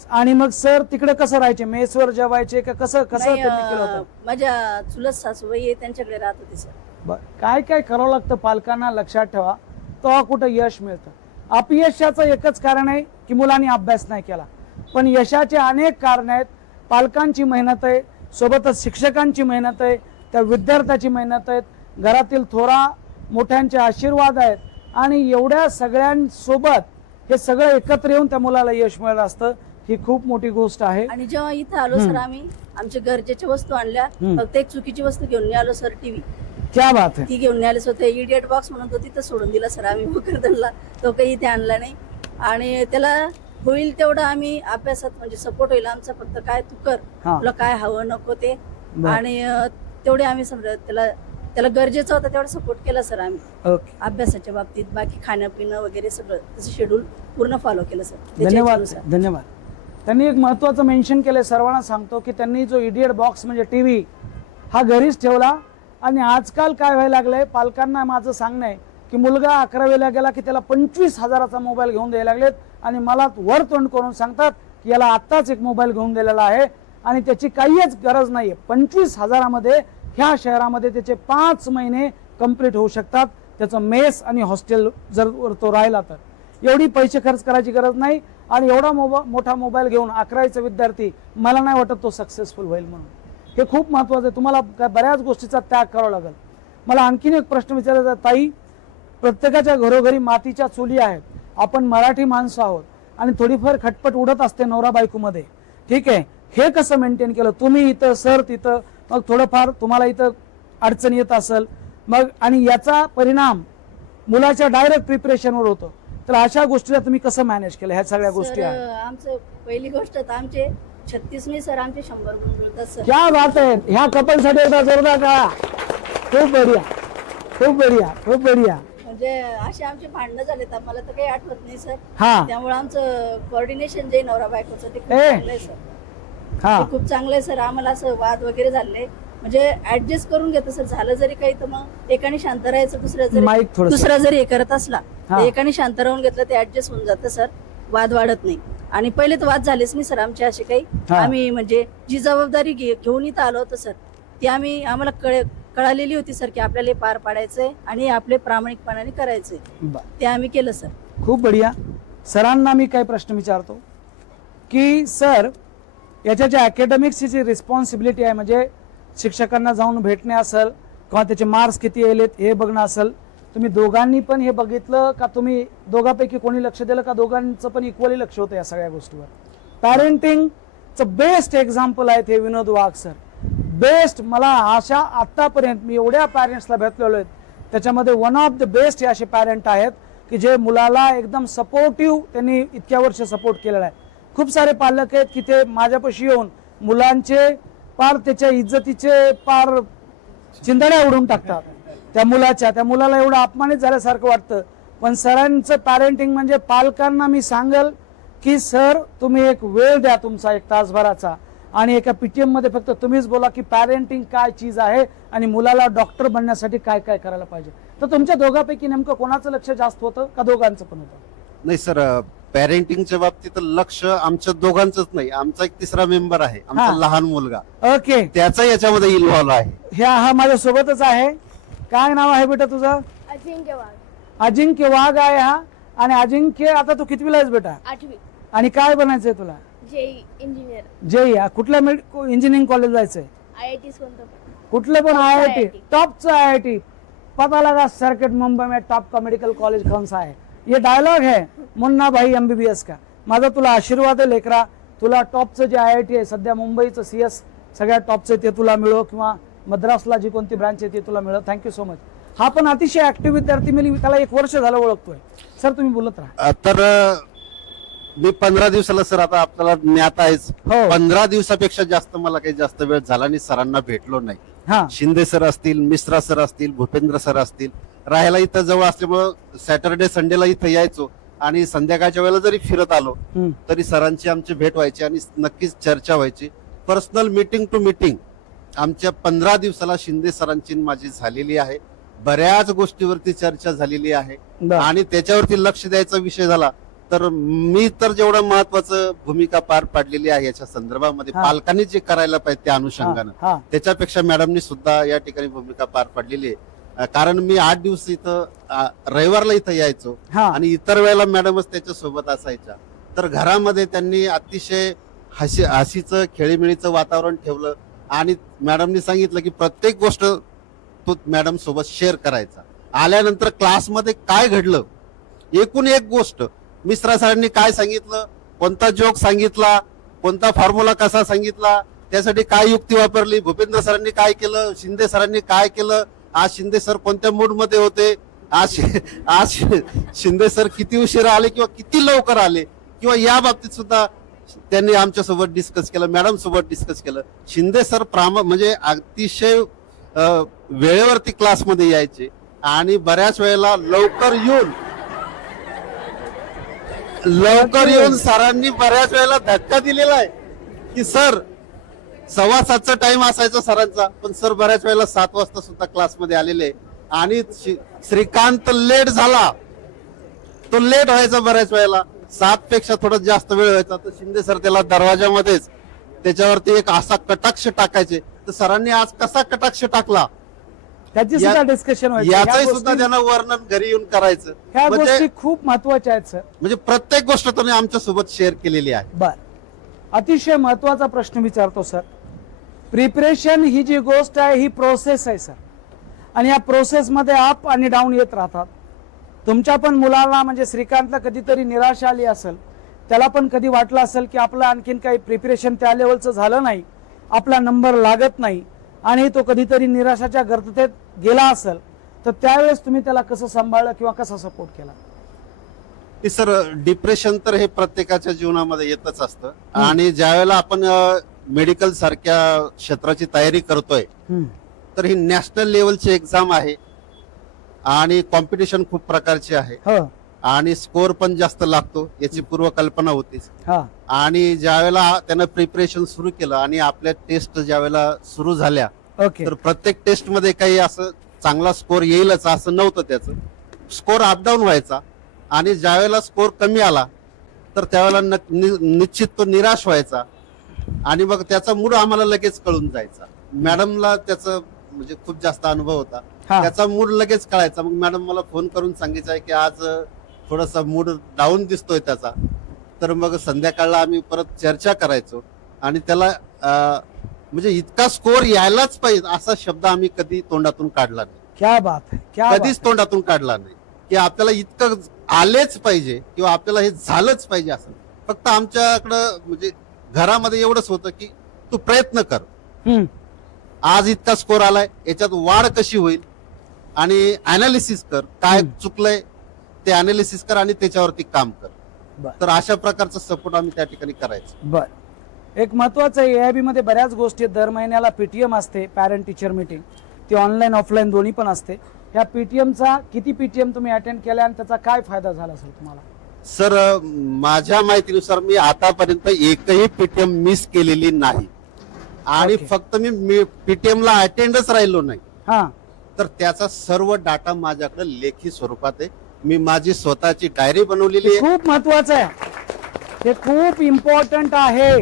आणि मग सर तिकडे कसं राहायचे, मेसवर जेवायचे का कसं त्यांनी केलं होतं? माझ्या चुलत सासूबाई त्यांच्याकडे राहत होते सर. काय काय करावं लागतं पालकांना, लक्षात ठेवा, तेव्हा कुठं यश मिळतं. अपयशाचं एकच कारण आहे की मुलांनी अभ्यास नाही केला, पण यशाचे अनेक कारण आहेत. पालकांची मेहनत आहे, सोबतच शिक्षकांची मेहनत आहे, त्या विद्यार्थ्याची मेहनत आहे, घरातील थोरा मोठ्यांचे आशीर्वाद आहेत, आणि एवढ्या सगळ्यांसोबत हे सगळं एकत्र येऊन त्या मुलाला यश मिळत असतं. ही खूप मोठी गोष्ट आहे. आणि जेव्हा इथं आलो सर आम्ही आमच्या गरजेच्या वस्तू आणल्या, फक्त एक चुकीची वस्तू घेऊन नाही आलो सर, टीव्ही. क्या बात आहे. ती घेऊन आले होते. इडियट बॉक्स म्हणून तो तिथं सोडून दिला सर आम्ही भोकरदनला. तो काही इथे आणला नाही, आणि त्याला होईल तेवढं आम्ही अभ्यासात म्हणजे सपोर्ट होईल आमचा. फक्त काय तू कर, तुला काय हवं नको ते, आणि तेवढे आम्ही समजा त्याला गरजेचं होतं तेवढा सपोर्ट केला सर आम्ही अभ्यासाच्या बाबतीत. बाकी खाणं पिणं वगैरे सगळं त्याचं शेड्यूल पूर्ण फॉलो केलं सर. धन्यवाद धन्यवाद. त्यांनी एक महत्वाचं मेन्शन केलं, सर्वांना सांगतो की त्यांनी जो इडियट बॉक्स म्हणजे टीव्ही हा घरीच ठेवला. आणि आजकाल काय व्हायला लागलंय, पालकांना माझं सांगणं आहे की मुलगा 11वीला गेला की त्याला 25,000चा मोबाईल घेऊन द्यायला लागलेत, आणि मला वर तोंड करून सांगतात की याला आत्ताच एक मोबाईल घेऊन दिलेला आहे आणि त्याची काहीच गरज नाहीये. 25,000मध्ये ह्या शहरामध्ये त्याचे 5 महिने कंप्लीट होऊ शकतात. त्याचं मेस आणि हॉस्टेल जर तो राहिला तर एवढी पैसे खर्च करायची गरज नाही. आणि एवढा मोठा मोबाईल घेऊन 11वीचा विद्यार्थी, मला नाही वाटत तो सक्सेसफुल होईल म्हणून. हे खूप महत्वाचं आहे. तुम्हाला बऱ्याच गोष्टीचा त्याग करावा लागेल. मला आणखीन एक प्रश्न विचारायचा, ताई, प्रत्येकाच्या घरोघरी मातीच्या चुली आहेत. आपण मराठी माणसं आहोत आणि थोडीफार खटपट उडत असते नवरा बायकोमध्ये, ठीक आहे. हे कसं मेंटेन केलं तुम्ही? इथं सर तिथं, मग थोडंफार तुम्हाला इथं अडचण येत असेल मग, आणि याचा परिणाम मुलाच्या डायरेक्ट प्रिपरेशनवर होतो. तर अशा गोष्टीला तुम्ही कसं मॅनेज केलं? ह्या सगळ्या गोष्टी आमचं पहिली गोष्ट तर आमचे 36 नाही सर, आमचे 100 गुण मिळतात सर. क्या बात आहे. ह्या कपलसाठी एकदा जोरदार करा. खूप बढिया, खूप बढिया, खूप बढिया. म्हणजे असे आमचे भांडणं झाले तर मला तर काही आठवत नाही सर. हा, त्यामुळे आमचं कोऑर्डिनेशन जे नवरा बायकोचं ते खूप चांगलं आहे सर. हा, खूप चांगलं आहे सर. आम्हाला असं वाद वगैरे झाले म्हणजे ऍडजस्ट करून घेतो सर. झालं जरी काही तर मग एकाने शांत राहायचं, दुसरा जरी हे करत असला तर एकाने शांत राहून घेतलं ते ऍडजस्ट होऊन जातं सर. वाद वाढत नाही. आणि पहिले तर वाद झालेच नाही सर आमचे असे काही. हा. आम्ही म्हणजे जी जबाबदारी घेऊन इथं आलो होतो सर, ती आम्हाला कळालेली होती सर की आपल्याला हे पार पाडायचंय आणि आपले प्रामाणिकपणाने करायचंय. ते आम्ही केलं सर. खूप बढिया. सरांना मी काही प्रश्न विचारतो की सर, याच्या ज्या अकॅडमिक्सची जी रिस्पॉन्सिबिलिटी आहे, म्हणजे शिक्षकांना जाऊन भेटणे असेल किंवा त्याचे मार्क्स किती येलेत हे बघणं असेल, तुम्ही दोघांनी पण हे बघितलं का? तुम्ही दोघांपैकी कोणी लक्ष दिलं का? दोघांचं पण इक्वली लक्ष होतं या सगळ्या गोष्टीवर? पॅरेंटिंगचं बेस्ट एक्झाम्पल आहेत हे विनोद वाघ सर. बेस्ट. मला अशा आतापर्यंत मी एवढ्या पॅरेंट्सला भेटलेलो आहेत, त्याच्यामध्ये वन ऑफ द बेस्ट हे असे पॅरेंट आहेत की जे मुलाला एकदम सपोर्टिव्ह त्यांनी इतक्या वर्ष सपोर्ट केलेला आहे. खूप सारे पालक आहेत की ते माझ्यापाशी येऊन मुलांचे पार त्याच्या इज्जतीचे पार चिंधड्या उडून टाकतात त्या मुलाला एवढं अपमानित झाल्यासारखं वाटतं. पण सरांचं पॅरेंटिंग म्हणजे पालकांना मी सांगेल की सर, तुम्ही एक वेळ द्या तुमचा 1 तासभराचा आणि एका पीटीएम मध्ये फक्त तुम्हीच बोला की पॅरेंटिंग काय चीज आहे आणि मुलाला डॉक्टर बनण्यासाठी काय काय करायला पाहिजे. तर तुमच्या दोघांपैकी नेमकं कोणाचं लक्ष जास्त होतं का दोघांचं पण होतं? नाही सर, पॅरेंटिंगच्या बाबतीत लक्ष आमच्या दोघांचंच नाही, आमचा एक तिसरा मेंबर आहे, आमचा लहान मुलगा. ओके. त्याचा याच्यामध्ये इन्व्हॉल्व आहे. हा माझ्या सोबतच आहे. काय नाव आहे बेटा तुझं? अजिंक्य वाघ. अजिंक्य वाघ आहे हा. आणि अजिंक्य, आता तू कितवीला आहेस बेटा? 8वी. आणि काय बनायचंय तुला? JE engineer. जेई. कुठल्या इंजिनिअरिंग कॉलेज जायचंय? IIT कोणतं? कुठले पण IIT, टॉपचं IIT. पता लगा सर्किट मुंबई में टॉप का मेडिकल कॉलेज कौन सा है? ये डायलॉग है मुन्ना भाई MBBS का. माझा तुला आशीर्वाद आहे लेकरा. तुला टॉपचं जे IIT आहे सध्या मुंबईचं CS सगळ्यात टॉपचं ते तुला मिळो, किंवा मद्रासला जी कोणती ब्रांच आहे ते तुला मिळो. Thank you so much. हा पण अतिशय ऍक्टिव्ह विद्यार्थी, मी त्याला 1 वर्ष झालं ओळखतोय. सर तुम्ही बोलत राहा. तर मी 15 दिवसाला सर, आता आपल्याला ज्ञात आहेच, 15 दिवसापेक्षा जास्त मला काही जास्त वेळ झाला आणि सरांना भेटलो नाही. शिंदे सर असतील, मिश्रा सर असतील, भूपेंद्र सर असतील, राहायला इथं जवळ असल्यामुळं सॅटर्डे संडेला इथं यायचो आणि संध्याकाळच्या वेळेला जरी फिरत आलो तरी सरांची आमची भेट व्हायची आणि नक्कीच चर्चा व्हायची. पर्सनल मीटिंग टू मीटिंग आमच्या 15 दिवसाला शिंदे सरांची माझी झालेली आहे. बऱ्याच गोष्टीवरती चर्चा झालेली आहे आणि त्याच्यावरती लक्ष द्यायचा विषय झाला तर मी तर जेवढं महत्वाचं भूमिका पार पाडलेली आहे याच्या संदर्भामध्ये पालकांनी जे करायला पाहिजे त्या अनुषंगानं, त्याच्यापेक्षा मॅडमनी सुद्धा या ठिकाणी भूमिका पार पाडलेली आहे. कारण मी 8 दिवस इथं रविवारला इथं यायचो आणि इतर वेळेला मॅडमच त्याच्या सोबत असायच्या. तर घरामध्ये त्यांनी अतिशय हसीचं खेळीमेळीचं वातावरण ठेवलं आणि मॅडमनी सांगितलं की प्रत्येक गोष्ट तो मॅडम सोबत शेअर करायचा. आल्यानंतर क्लासमध्ये काय घडलं, एकूण एक गोष्ट, मिश्रा सरांनी काय सांगितलं, कोणता जोक सांगितला, कोणता फॉर्म्युला कसा सांगितला, त्यासाठी काय युक्ती वापरली, भूपेंद्र सरांनी काय केलं, शिंदे सरांनी काय केलं, आज शिंदे सर कोणत्या मूड मध्ये होते, आज शिंदे सर किती उशिरा आले किंवा किती लवकर आले, किंवा या बाबतीत सुद्धा त्यांनी आमच्या सोबत डिस्कस केलं, मॅडम सोबत डिस्कस केलं. शिंदे सर म्हणजे अतिशय वेळेवरती क्लासमध्ये यायचे आणि बऱ्याच वेळेला लवकर येऊन सरांनी बऱ्याच वेळेला धक्का दिलेला आहे की सर 6:15चा टाइम असायचा सरांचा, पण सर बऱ्याच वेळेला 7 वाजता सुद्धा क्लासमध्ये आलेले आणि श्रीकांत लेट झाला, तो लेट व्हायचा बऱ्याच वेळेला, 7 पेक्षा थोडा जास्त वेळ व्हायचा तर शिंदे सर त्याला दरवाजामध्येच त्याच्यावरती एक असा कटाक्ष टाकायचे. तर सरांनी आज कसा कटाक्ष टाकला त्याची सुद्धा डिस्कशन याचंही सुद्धा त्यांना वर्णन घरी येऊन करायचं. ह्या गोष्टी खूप महत्वाच्या आहेत सर. म्हणजे प्रत्येक गोष्ट त्यांनी आमच्या सोबत शेअर केलेली आहे. बर, अतिशय महत्वाचा प्रश्न विचारतो सर. प्रिपरेशन ही जी गोष्ट आहे ही प्रोसेस आहे सर, आणि या प्रोसेस मध्ये अप आणि डाऊन येत राहतात. तुमच्या पण मुलाला म्हणजे श्रीकांतला कधीतरी निराशा आली असेल, त्याला पण कधी वाटलं असेल की आपलं आणखीन काही प्रिपरेशन त्या लेवलचं झालं नाही, आपला नंबर लागत नाही आणि तो कधीतरी निराशाच्या गर्तेत गेला असेल, तर त्यावेळेस तुम्ही त्याला कसं सांभाळलं किंवा कसा सपोर्ट केला? सर, डिप्रेशन तर हे प्रत्येकाच्या जीवनामध्ये येतच असतं आणि ज्यावेळेला आपण मेडिकल सारख्या क्षेत्राची तयारी करतोय तर ही नॅशनल लेवलची एक्झाम आहे आणि कॉम्पिटिशन खूप प्रकारची आहे आणि स्कोर पण जास्त लागतो याची पूर्वकल्पना होतीच. आणि ज्यावेळेला त्यानं प्रिपरेशन सुरू केलं आणि आपल्या टेस्ट ज्यावेळेला सुरू झाल्या तर प्रत्येक टेस्ट मध्ये काही असं चांगला स्कोर येईलच असं नव्हतं. त्याचं स्कोर अपडाऊन व्हायचा आणि ज्यावेळेला स्कोर कमी आला तर त्यावेळेला निश्चित तो निराश व्हायचा आणि मग त्याचा मूड आम्हाला लगेच कळून जायचा. मॅडमला त्याचा म्हणजे खूप जास्त अनुभव होता, त्याचा मूड लगेच कळायचा. मग मॅडम मला फोन करून सांगायचं की आज थोडासा मूड डाऊन दिसतोय त्याचा. तर मग संध्याकाळला आम्ही परत चर्चा करायचो आणि त्याला म्हणजे इतका स्कोर यायलाच पाहिजे असा शब्द आम्ही कधी तोंडातून काढला नाही. क्या बात है, क्या कधीच तोंडातून काढला नाही की आपल्याला इतकं आलेच पाहिजे किंवा आपल्याला हे झालंच पाहिजे असं. फक्त आमच्याकडं म्हणजे घरामध्ये एवढंच होतं की तू प्रयत्न कर, आज इतका स्कोर आलाय याच्यात वाढ कशी होईल आणि अनालिसिस कर, काय चुकलंय ते अनालिसिस कर आणि त्याच्यावरती काम कर. तर अशा प्रकारचा सपोर्ट आम्ही त्या ठिकाणी करायचो. बर, एक महत्वाचं एआयबी मध्ये बऱ्याच गोष्टी दर महिन्याला पीटीएम असते, पॅरेंट टीचर मीटिंग, ती ऑनलाईन ऑफलाईन दोन्ही पण असते. या पीटीएमचा किती पीटीएम तुम्ही अटेंड केला आणि त्याचा काय फायदा झाला सर तुम्हाला? सर माझ्या माहितीनुसार मी आतापर्यंत एकही पीटीएम मिस केलेली नाही आणि फक्त मी पीटीएम ला अटेंडच राहिलो नाही. तर त्याचा सर्व डाटा माझ्याकडे लेखी स्वरूपात आहे. मी माझी स्वतःची डायरी बनवलेली आहे. खूप महत्वाचं आहे, हे खूप इम्पॉर्टंट आहे.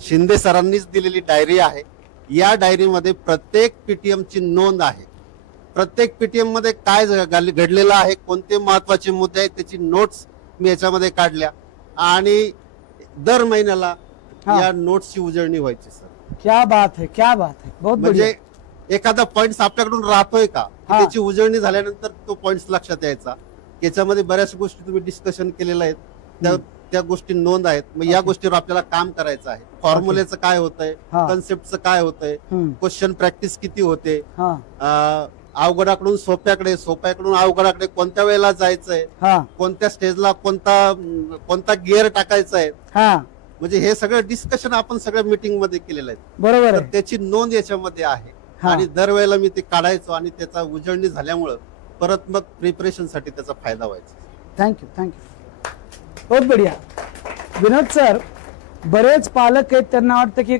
शिंदे सरांनीच दिलेली डायरी आहे. या डायरीमध्ये प्रत्येक पीटीएम ची नोंद आहे. प्रत्येक पीटीएम मध्ये काय घडलेलं आहे, कोणते महत्वाचे मुद्दे आहेत त्याची नोट्स मी याच्यामध्ये काढल्या आणि दर महिन्याला या नोट्सची उजळणी व्हायची. सर क्या बात है, क्या बात है, बहुत म्हणजे एखादा पॉइंट आपल्याकडून राहतोय का त्याची उजळणी झाल्यानंतर तो पॉइंट लक्षात यायचा. याच्यामध्ये बऱ्याच गोष्टी तुम्ही डिस्कशन केलेल्या आहेत, त्या गोष्टी नोंद आहेत. मग या गोष्टीवर आपल्याला काम करायचं आहे. फॉर्म्युलेचं काय होतंय, कन्सेप्टचं काय होतंय, क्वेश्चन प्रॅक्टिस किती होते, अवघडाकडून सोप्याकडे, सोप्याकडून अवघडाकडे कोणत्या वेळेला जायचंय, कोणत्या स्टेजला कोणता गिअर टाकायचा आहे, म्हणजे हे सगळं डिस्कशन आपण सगळ्या मीटिंग मध्ये केलेलं आहे. बरोबर, त्याची नोंद याच्यामध्ये आहे आणि दरवेळेला मी ते काढायचो आणि त्याचा उजळणी झाल्यामुळं परत मग प्रिपरेशन साठी त्याचा फायदा व्हायचा. थँक्यू, बहुत बढिया. विनोद सर, बरेच पालक आहेत त्यांना वाटतं की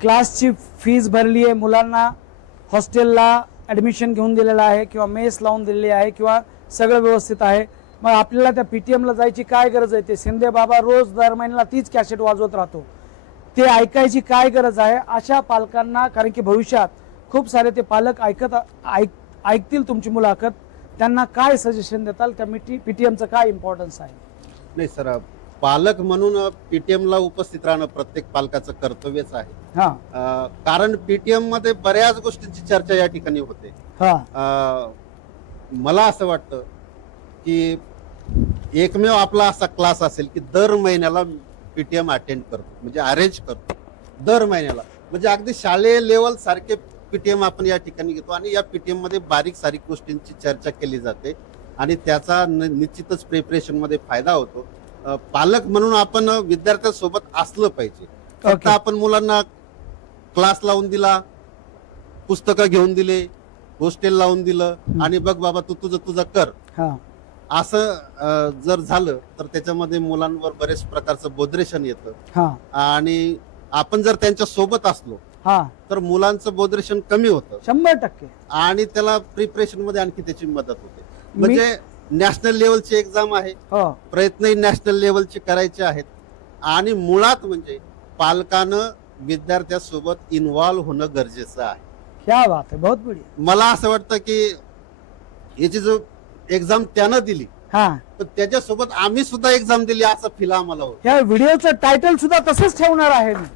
क्लासची फीस भरली आहे, मुलांना हॉस्टेलला ऍडमिशन घेऊन दिलेलं आहे किंवा मेस लावून दिलेली आहे किंवा सगळं व्यवस्थित आहे, मग आपल्याला त्या पीटीएमला जायची काय गरज आहे? ते शिंदे बाबा रोज दर महिन्याला तीच कॅसेट वाजवत राहतो, ते ऐकायची काय गरज आहे? अशा पालकांना, कारण की भविष्यात खूप सारे ते पालक ऐकतील तुमची मुलाखत, त्यांना काय सजेशन देताल? त्या पीटीएमचं काय इम्पॉर्टन्स आहे? नाही सर, पालक म्हणून पीटीएम ला उपस्थित राहणं प्रत्येक पालकाचं कर्तव्यच आहे. कारण पीटीएम मध्ये बऱ्याच गोष्टींची चर्चा या ठिकाणी होते. मला असं वाटतं की एकमेव आपला असा क्लास असेल की दर महिन्याला पीटीएम अटेंड करतो, म्हणजे अरेंज करतो दर महिन्याला. म्हणजे अगदी शालेय लेवल सारखे पीटीएम आपण या ठिकाणी घेतो आणि या पीटीएम मध्ये बारीक सारीक गोष्टींची चर्चा केली जाते आणि त्याचा निश्चितच प्रिपरेशन मध्ये फायदा होतो. पालक म्हणून आपण विद्यार्थ्यांसोबत असलं पाहिजे. फक्त आपण मुलांना क्लास लावून दिला, पुस्तकं घेऊन दिले, हॉस्टेल लावून दिलं आणि बघ बाबा तू तुझं कर, असं जर झालं तर त्याच्यामध्ये मुलांवर बरेच प्रकारचं बोधरेशन येतं आणि आपण जर त्यांच्या सोबत असलो तर मुलांचं बोधरेशन कमी होतं 100% आणि त्याला प्रिपरेशन मध्ये आणखी त्याची मदत होते. म्हणजे नॅशनल लेवलची एक्झाम आहे, प्रयत्नही नॅशनल लेवलचे करायचे आहेत आणि मुळात म्हणजे पालकानं विद्यार्थ्यासोबत इन्व्हॉल्व्ह होणं गरजेचं आहे. क्या बात आहे, बहुत बढिया. मला असं वाटतं की याची जो एक्झाम त्यानं दिली तर त्याच्यासोबत आम्ही सुद्धा एक्झाम दिली असं फील आम्हाला होतं. या व्हिडिओचं टायटल सुद्धा तसंच ठेवणार आहे मी.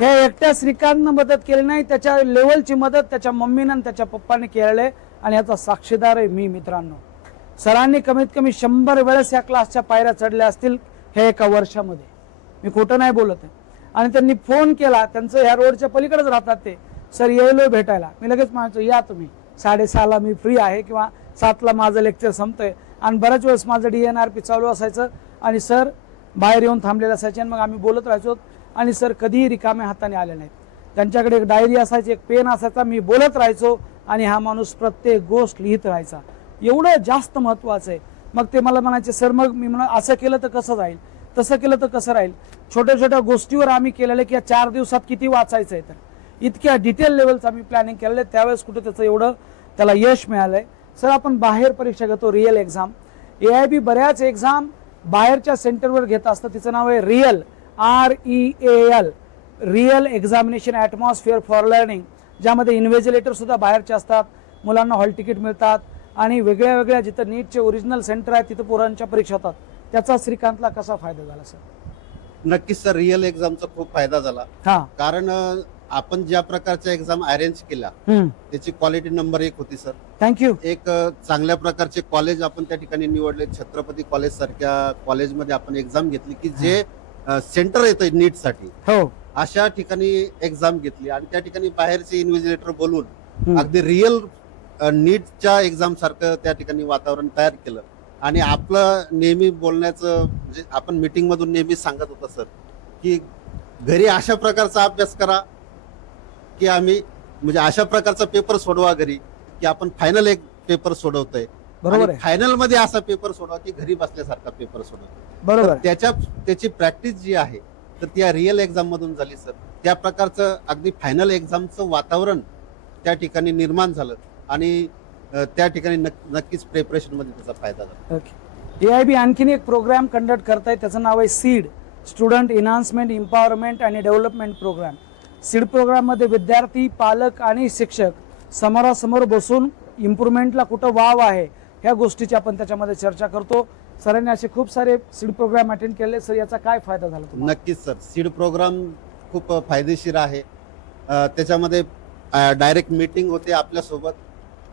हे एकट्या श्रीकांतनं मदत केली नाही, त्याच्या लेवलची मदत त्याच्या मम्मीनं आणि त्याच्या पप्पाने केलेली आहे आणि याचा साक्षीदार आहे मी. मित्रांनो, सरांनी कमीत कमी 100 वेळेस या क्लासच्या पायऱ्या चढल्या असतील हे एका वर्षामध्ये, मी खोटं नाही बोलत आहे. आणि त्यांनी फोन केला, त्यांचं ह्या रोडच्या पलीकडेच राहतात ते, सर येलो भेटायला. मी लगेच म्हणायचो या तुम्ही, 6:30ला मी फ्री आहे किंवा 7ला माझं लेक्चर संपतंय. आणि बऱ्याच वेळेस माझं DNRP चालू असायचं आणि सर बाहेर येऊन थांबलेले असायचे आणि मग आम्ही बोलत राहायचो आणि सर कधीही रिकाम्या हाताने आले नाहीत. त्यांच्याकडे एक डायरी असायची, एक पेन असायचा, मी बोलत राहायचो आणि हा माणूस प्रत्येक गोष्ट लिहित राहायचा. एवढं जास्त महत्वाचं आहे. मग ते मला म्हणायचे सर मग मी म्हणा असं केलं तर कसं राहील, तसं केलं तर कसं राहील. छोट्या छोट्या गोष्टीवर आम्ही केलेलं की या 4 दिवसात किती वाचायचं आहे, तर इतक्या डिटेल लेवलचं आम्ही प्लॅनिंग केलेलं. त्यावेळेस कुठे त्याचं एवढं त्याला यश मिळालंय. सर आपण बाहेर परीक्षा घेतो, रिअल एक्झाम, AIB बऱ्याच एक्झाम बाहेरच्या सेंटरवर घेत असतं. तिचं नाव आहे real, REAL, real examination atmosphere for learning, ज्यामध्ये इन्व्हिजिलेटर सुद्धा बाहेरचे असतात, मुलांना हॉल तिकीट मिळतात आणि वेगळ्या वेगळ्या जिथं नीटचे ओरिजिनल सेंटर आहे तिथं पोरांच्या परीक्षा होतात. त्याचा श्रीकांतला कसा फायदा झाला सर? नक्कीच सर, रिअल एक्झामचा खूप फायदा झाला. हा, कारण आपण ज्या प्रकारच्या एक्झाम अरेंज केल्या त्याची क्वालिटी नंबर 1 होती सर. थँक्यू. एक चांगल्या प्रकारचे कॉलेज आपण त्या ठिकाणी निवडले. छत्रपती कॉलेज सारख्या कॉलेजमध्ये आपण एक्झाम घेतली की जे सेंटर येतं नीटसाठी, हो, अशा ठिकाणी एक्झाम घेतली आणि त्या ठिकाणी बाहेरचे इन्व्हिजिलेटर बोलून अगदी रिअल नीटच्या एक्झाम सारखं त्या ठिकाणी वातावरण तयार केलं. आणि आपलं नेहमी बोलण्याचं म्हणजे आपण मीटिंग मधून नेहमी सांगत होतो सर की घरी अशा प्रकारचा अभ्यास करा की आम्ही म्हणजे अशा प्रकारचा पेपर सोडवा घरी की आपण फायनल एक पेपर सोडवतोय, बरोबर आहे, फायनल मध्ये असा पेपर सोडवा की घरी बसल्यासारखा पेपर सोडवतोय. बरोबर. त्याची प्रॅक्टिस जी आहे तर ती या रिअल एक्झाम मधून झाली सर. त्या प्रकारचं अगदी फायनल एक्झामचं वातावरण त्या ठिकाणी निर्माण झालं आणि त्या ठिकाणी नक्कीच प्रिपरेशन मध्ये त्याचा फायदा झाला. ओके. AIB आणखीन एक प्रोग्राम कंडक्ट करताय, त्याचं नाव आहे सीड, स्टुडंट एन्हान्समेंट एम्पॉवरमेंट आणि डेव्हलपमेंट प्रोग्राम. सीड प्रोग्राम मध्ये विद्यार्थी, पालक आणि शिक्षक समोरासमोर बसून इम्प्रुव्हमेंटला कुठं वाव आहे ह्या गोष्टीची आपण त्याच्यामध्ये चर्चा करतो. सरांनी असे खूप सारे सीड प्रोग्राम अटेंड केले. सर, याचा काय फायदा झाला तुम्हाला? नक्कीच सर, सीड प्रोग्राम खूप फायदेशीर आहे. त्याच्यामध्ये डायरेक्ट मीटिंग होते आपल्यासोबत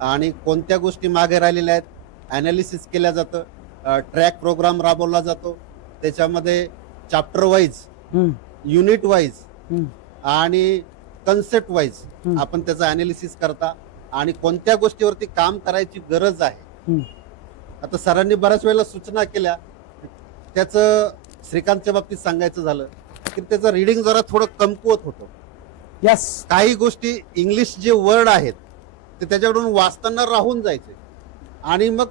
आणि कोणत्या गोष्टी मागे राहिलेल्या आहेत ॲनालिसिस केल्या जातं. ट्रॅक प्रोग्राम राबवला जातो. त्याच्यामध्ये चॅप्टर वाईज, युनिट वाईज आणि कन्सेप्ट वाईज आपण त्याचं ॲनालिसिस करता आणि कोणत्या गोष्टीवरती काम करायची गरज आहे. आता सरांनी बऱ्याच वेळेला सूचना केल्या. त्याचं श्रीकांतच्या बाबतीत सांगायचं झालं की त्याचं रीडिंग जरा थोडं कमकुवत होतं. यस, काही गोष्टी इंग्लिश जे वर्ड आहेत ते त्याच्याकडून वाचताना राहून जायचे आणि मग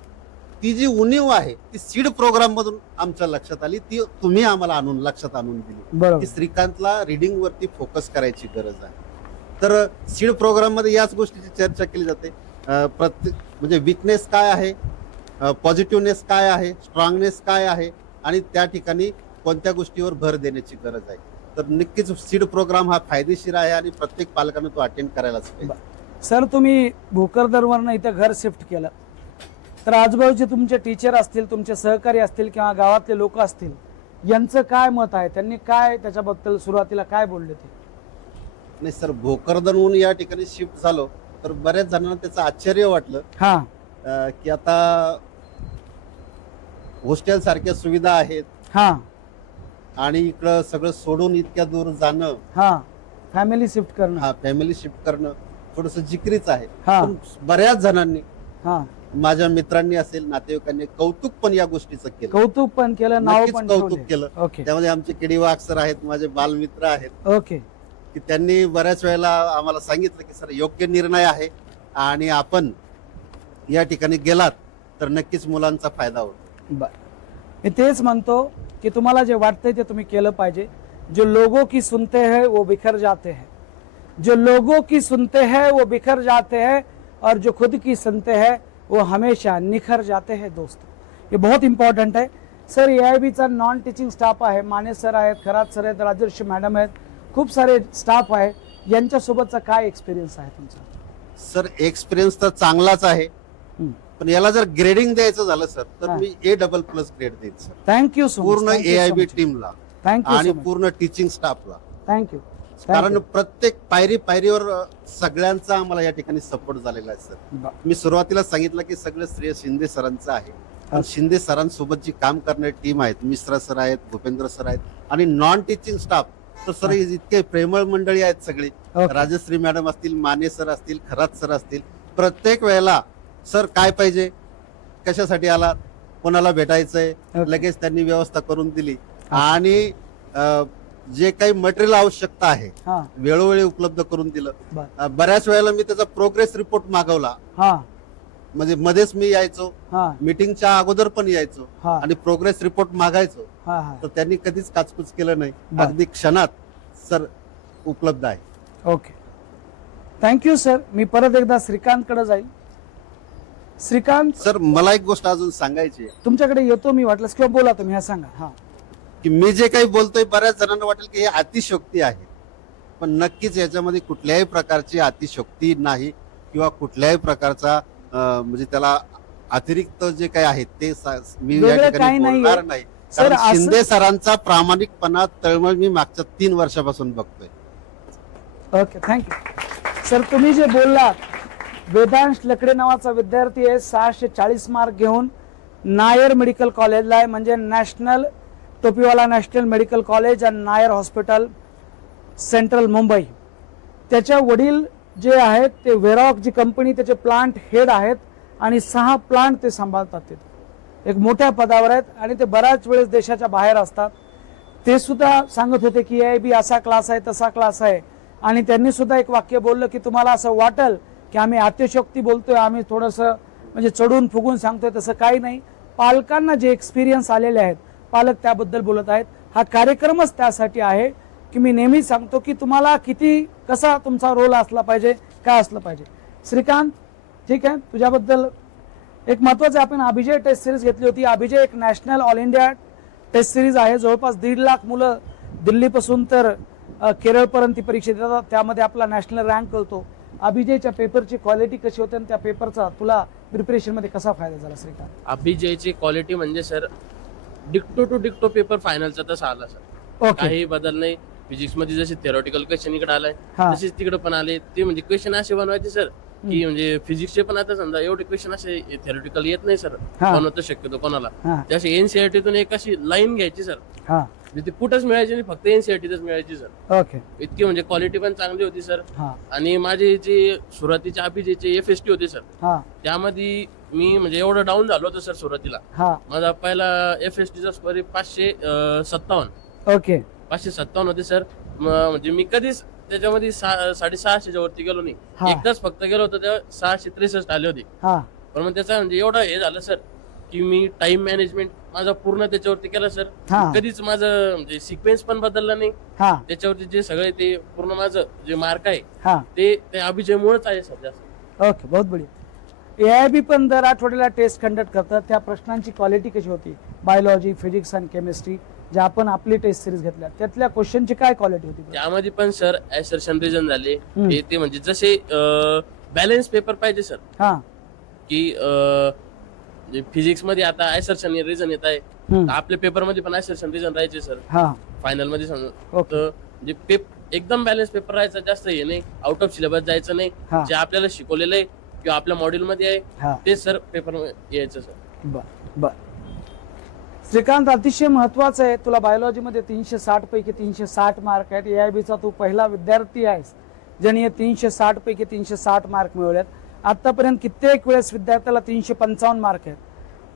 ती जी उणीव आहे ती सीड प्रोग्राम मधून आमच्या लक्षात आली. ती तुम्ही आम्हाला लक्षात आणून दिली की श्रीकांतला रीडिंग वरती फोकस करायची गरज आहे. तर सीड प्रोग्राम मध्ये याच गोष्टीची चर्चा केली जाते. प्रत्येक म्हणजे विकनेस काय आहे, पॉझिटिव्हनेस काय आहे, स्ट्रॉंगनेस काय आहे आणि त्या ठिकाणी कोणत्या गोष्टीवर भर देण्याची गरज आहे. तर नक्कीच सीड प्रोग्राम हा फायदेशीर आहे आणि प्रत्येक पालकानं तो अटेंड करायलाच पाहिजे. सर, तुम्ही भोकरदनवरनं इथं घर शिफ्ट केलं तर आजूबाजूचे तुमचे टीचर असतील, तुमचे सहकारी असतील किंवा गावातले लोक असतील, यांचं काय मत आहे? त्यांनी काय त्याच्याबद्दल सुरुवातीला काय बोलले ते? नाही सर, भोकरदनहून या ठिकाणी शिफ्ट झालो तर बऱ्याच जणांना त्याचं आश्चर्य वाटलं की आता हॉस्टेल सारख्या सुविधा आहेत आणि इकडं सगळं सोडून इतक्या दूर जाणं, फॅमिली शिफ्ट करणं, फॅमिली शिफ्ट करणं थोडस जिक्रीच आहे. पण बऱ्याच जणांनी, माझ्या मित्रांनी असेल, नातेवाईकांनी कौतुक पण या गोष्टीचं केलं. कौतुक पण केलं, नाव पण कौतुक केलं. त्यामध्ये आमचे केडी वाघ सर आहेत, माझे बालमित्र आहेत. ओके. की त्यांनी बऱ्याच वेळेला आम्हाला सांगितलं की सर योग्य निर्णय आहे आणि आपण या ठिकाणी गेलात तर नक्कीच मुलांचा फायदा होतो. मी तेच म्हणतो की तुम्हाला जे वाटतंय ते तुम्ही केलं पाहिजे. जो लोगों की सुनते हैं वो बिखर जाते हैं, जो लोगों की सुनते हैं वो बिखर जाते हैं और जो खुद की सुनते हैं वो हमेशा निखर जाते हैं. दोस्तों, ये बहुत इम्पॉर्टंट है. सर, AIBचा नॉन टीचिंग स्टाफ आहे, माने सर आहेत, खरात सर आहेत, राजर्षी मॅडम आहेत, खूप सारे स्टाफ आहे. यांच्यासोबतचा काय एक्सपिरियन्स आहे तुमचा? सर, एक्सपिरियन्स तर चांगलाच आहे पण याला जर ग्रेडिंग द्यायचं झालं सर तर मी A++ ग्रेड देईन सर. Thank you so much. पूर्ण AIB टीमला आणि पूर्ण टीचिंग स्टाफला थँक्यू. कारण प्रत्येक पायरीवर सगळ्यांचा आम्हाला या ठिकाणी सपोर्ट झालेला आहे सर. मी सुरुवातीला सांगितलं की सगळं श्रेय शिंदे सरांचं आहे. पण शिंदे सरांसोबत जी काम करणारी टीम आहेत, मिश्रा सर आहेत, भूपेंद्र सर आहेत आणि नॉन टीचिंग स्टाफ तर सर इतके प्रेमळ मंडळी आहेत सगळी. राजश्री मॅडम असतील, माने सर असतील, खरात सर असतील. प्रत्येक वेळेला सर काय पाहिजे, कशासाठी आला, कोणाला भेटायचंय, लगेच त्यांनी व्यवस्था करून दिली आणि जे काही मटेरियल आवश्यकता आहे वेळोवेळी उपलब्ध करून दिलं. बऱ्याच वेळेला मी त्याचा प्रोग्रेस रिपोर्ट मागवला. म्हणजे मध्येच मी यायचो, मीटिंगच्या अगोदर पण यायचो आणि प्रोग्रेस रिपोर्ट मागायचो. तर त्यांनी कधीच काचकूच केलं नाही. अगदी क्षणात सर उपलब्ध आहे. Okay, thank you sir. मी परत एकदा श्रीकांतकडे जाईल. श्रीकांत सर मला एक गोष्ट अजून सांगायची आहे तुमच्याकडे येतो मी, वाटलंस किंवा बोला तुम्ही, हा सांगा. हा की मी जे काही बोलतोय बऱ्याच जणांना वाटेल की हे अतिशयोक्ती आहे, पण नक्कीच याच्यामध्ये कुठल्याही प्रकारची अतिशयोक्ती नाही किंवा कुठल्याही प्रकारचा म्हणजे त्याला अतिरिक्त जे काही आहे ते मी या वेगळं ठिकाणी काही बोलणार नाहीये. नाही. सर, कारण असं- शिंदे सरांचा प्रामाणिकपणा तळमळ मी मागच्या 3 वर्षापासून बघतोय. Okay, thank you. सर तुम्ही जे बोललात, वेदांश लकडे नावाचा विद्यार्थी आहे, 640 मार्क घेऊन नायर मेडिकल कॉलेजला आहे, म्हणजे national Topiwala national medical college आणि नायर हॉस्पिटल सेंट्रल मुंबई. त्याच्या वडील जे आहेत ते वेरॉक जी कंपनी त्याचे प्लांट हेड आहेत आणि 6 प्लांट ते सांभाळतात. ते एक मोठ्या पदावर आहेत आणि ते बऱ्याच वेळेस देशाच्या बाहेर असतात. ते सुद्धा सांगत होते की AIB असा क्लास आहे तसा क्लास आहे, आणि त्यांनी सुद्धा एक वाक्य बोललं की तुम्हाला असं वाटेल की आम्ही अतिशयोक्ती बोलतोय, आम्ही थोडंसं म्हणजे चढून फुगून सांगतोय, तसं काही नाही. पालकांना जे एक्सपिरियन्स आलेले आहेत पालक त्याबद्दल बोलत आहेत. हा कार्यक्रमच त्यासाठी आहे की मी नेहमीच सांगतो की तुम्हाला किती कसा तुमचा रोल असला पाहिजे, काय असलं पाहिजे. श्रीकांत ठीक आहे, तुझ्याबद्दल एक महत्वाचं, आपण अभिजय टेस्ट सिरीज घेतली होती. अभिजय एक national all India test series आहे. जवळपास 1.5 लाख मुलं दिल्लीपासून तर केरळपर्यंत परीक्षा देतात, त्यामध्ये आपला नॅशनल रँक कळतो. अभिजयच्या पेपरची क्वालिटी कशी होते आणि त्या पेपरचा तुला प्रिपरेशन मध्ये कसा फायदा झाला श्रीकांत? अभिजयची क्वालिटी म्हणजे सर डिक्टो टू डिक्टो पेपर फायनलचा तसा आला सर. ओके, काही बदल नाही. फिजिक्स मध्ये जसे थेरॉटिकल क्वेश्चन इकडे आलाय हा. तसेच तिकडे पण आले. ते म्हणजे क्वेश्चन असे बनवायचे सर की म्हणजे फिजिक्सचे पण आता समजा एवढे क्वेश्चन असे थेरॉटिकल येत नाही सर, हा. बनवतं शक्यतो कोणाला. हा, त्याशी NCERT एक अशी लाईन घ्यायची सर, हा, म्हणजे ती कुठंच मिळायची नाही, फक्त NCERTच मिळायची सर. ओके, इतकी म्हणजे क्वालिटी पण चांगली होती सर. हा, आणि माझे जे सुरुवातीचे अभिजयचे FST होते सर, हा, त्यामध्ये मी म्हणजे एवढं डाऊन झालो होतो सर सुरुवातीला. हा, माझा पहिला FSTचा स्कोर 557. ओके, 557 होते सर. म्हणजे मी कधीच त्याच्यामध्ये 650च्या वरती गेलो नाही. हा. एकदाच फक्त गेलो होतो तेव्हा 663 आले होते. हा, पण मग त्याचा म्हणजे एवढं हे झालं सर की मी टाइम मॅनेजमेंट माझा पूर्ण त्याच्यावरती केला सर. हा. कधीच माझं म्हणजे सिक्वेन्स पण बदलला नाही. हा, त्याच्यावरती जे सगळे ते पूर्ण माझं जे मार्क आहे हा, ते अभिजयमुळेच आहे सर जास्त. ओके, बहुत बढिया. AIB पण दर आठवड्याला टेस्ट कंडक्ट करतात. त्या प्रश्नांची क्वालिटी कशी होती? बायोलॉजी, फिजिक्स आणि केमिस्ट्री ज्या आपण आपली टेस्ट सिरीज घेतल्या त्यातल्या क्वेश्चनची काय क्वालिटी होती? त्यामध्ये पण सर ऍसर्शन रिझन झाले ते म्हणजे जसे बॅलन्स पेपर पाहिजे सर. हा, की फिजिक्स मध्ये आता ऍसर्शन रिझन येत आहे, तर आपल्या पेपर मध्ये पण ऍसर्शन रिझन राहायचे सर. हा, फायनल मध्ये समजा ओके, तर म्हणजे एकदम बॅलन्स पेपर राहायचा, जास्त हे नाही, आउट ऑफ सिलेबस जायचं नाही. हा. जे आपल्याला शिकवलेलं आहे किंवा आपल्या मॉड्यूल मध्ये आहे हा, ते सर पेपर यायचं सर. बर बर. श्रीकांत अतिशय महत्वाचं आहे, तुला बायोलॉजीमध्ये 360 पैकी 360 मार्क आहेत. AIBचा तू पहिला विद्यार्थी आहेस ज्याने 360 पैकी 360 मार्क मिळवलेत. आतापर्यंत कित्येक वेळेस विद्यार्थ्याला 355 मार्क आहेत.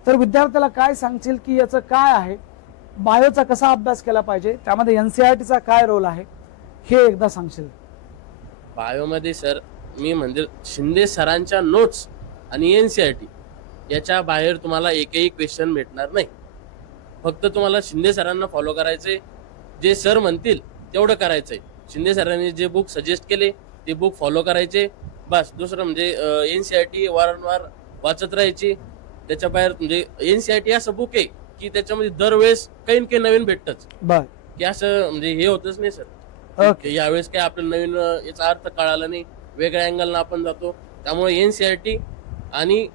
तर विद्यार्थ्याला काय सांगशील की याचं काय आहे, बायोचा कसा अभ्यास केला पाहिजे, त्यामध्ये NCERTचा काय रोल आहे, हे एकदा सांगशील? बायोमध्ये सर मी म्हणजे शिंदे सरांच्या नोट्स आणि NCERT याच्या बाहेर तुम्हाला एकही क्वेश्चन भेटणार नाही. फक्त तुम्हाला शिंदे सरांना फॉलो करायचे, जे सर म्हणतील तेवढं करायचंय. शिंदे सरांनी जे बुक सजेस्ट केले ते बुक फॉलो करायचे बस. दुसरं म्हणजे NCERT वारंवार वाचत राहायची. त्याच्या बाहेर म्हणजे NCERT असं बुक आहे की त्याच्यामध्ये दरवेळेस काही काही नवीन भेटतच, बर, की असं म्हणजे हे होतच नाही सर. ओके, यावेळेस काय आपल्याला नवीन याचा अर्थ कळाला नाही, वेगळ्या अँगलला आपण जातो. त्यामुळे NCERT आणि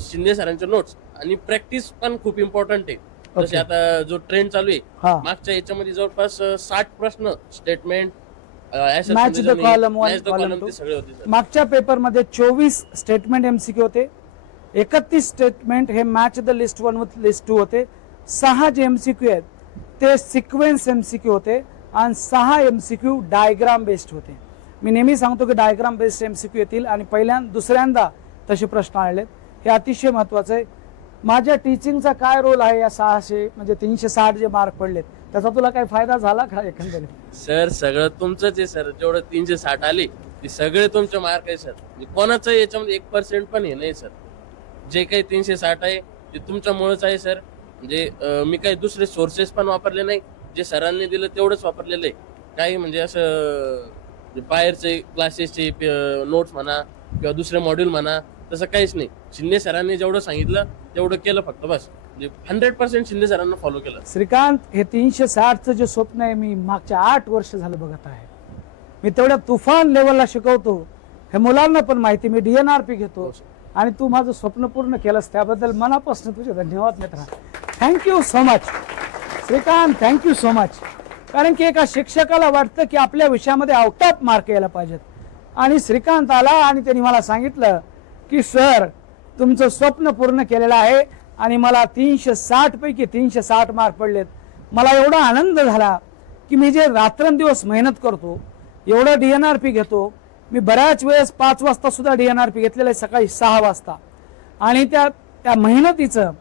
शिंदे सरांचे नोट्स आणि प्रॅक्टिस पण खूप इम्पॉर्टंट आहे. जसे आता जो ट्रेंड चालू आहे हा, मागच्या याच्यामध्ये जवळपास 60 प्रश्न statement Match the column one, column two. सगळे होते सर. मागच्या पेपरमध्ये 24 स्टेटमेंट MCQ होते, 31 स्टेटमेंट हे match the list 1 with list 2 होते. 6 जे MCQ आहेत ते सिक्वेन्स MCQ होते आणि 6 MCQ डायग्राम बेस्ड होते. मी नेहमी सांगतो की डायग्राम बेस्ड MCQ येतील आणि दुसऱ्यांदा तसे प्रश्न आलेत. हे अतिशय महत्वाचं आहे. माझ्या टीचिंगचा काय रोल आहे या 600 म्हणजे 360 जे मार्क पडलेत त्याचा तुला काय फायदा झाला का एकंदरीत? सर सगळं तुमचंच आहे सर. जेवढं 360 आले ते सगळे तुमचे मार्क आहे सर. कोणाचं याच्यामध्ये 1% पण हे नाही सर. जे काही 360 आहे ते तुमच्यामुळेच आहे सर. म्हणजे मी काही दुसरे सोर्सेस पण वापरले नाही, जे सरांनी दिलं तेवढंच वापरलेलं आहे. काही म्हणजे असं बाहेरचे क्लासेसचे नोट्स म्हणा किंवा दुसरे मॉड्यूल म्हणा तसं काहीच नाही. शिंदे सरांनी जेवढं सांगितलं तेवढं केलं फक्त, बस. 100% शिंदे सरांना फॉलो केलं. श्रीकांत, हे 360चं जे स्वप्न आहे मी मागच्या 8 वर्ष झालं बघत आहे. मी तेवढ्या तुफान लेवलला शिकवतो, हे मुलांना पण माहिती. मी DNRP घेतो आणि तू माझं स्वप्न पूर्ण केलंस त्याबद्दल मनापासून तुझे धन्यवाद मित्रा. Thank you so much Shrikant, thank you so much. कारण की एका शिक्षकाला वाटतं की आपल्या विषयामध्ये आउट ऑफ मार्क यायला पाहिजेत आणि श्रीकांत आला आणि त्यांनी मला सांगितलं की सर तुमचं स्वप्न पूर्ण केलेलं आहे आणि मला 360 पैकी 360 मार्क पडलेत. मला एवढा आनंद झाला की मी जे रात्रंदिवस मेहनत करतो, एवढं DNRP घेतो. मी बऱ्याच वेळेस 5 वाजता सुद्धा DNRP घेतलेलं आहे, सकाळी 6 वाजता. आणि त्या मेहनतीचं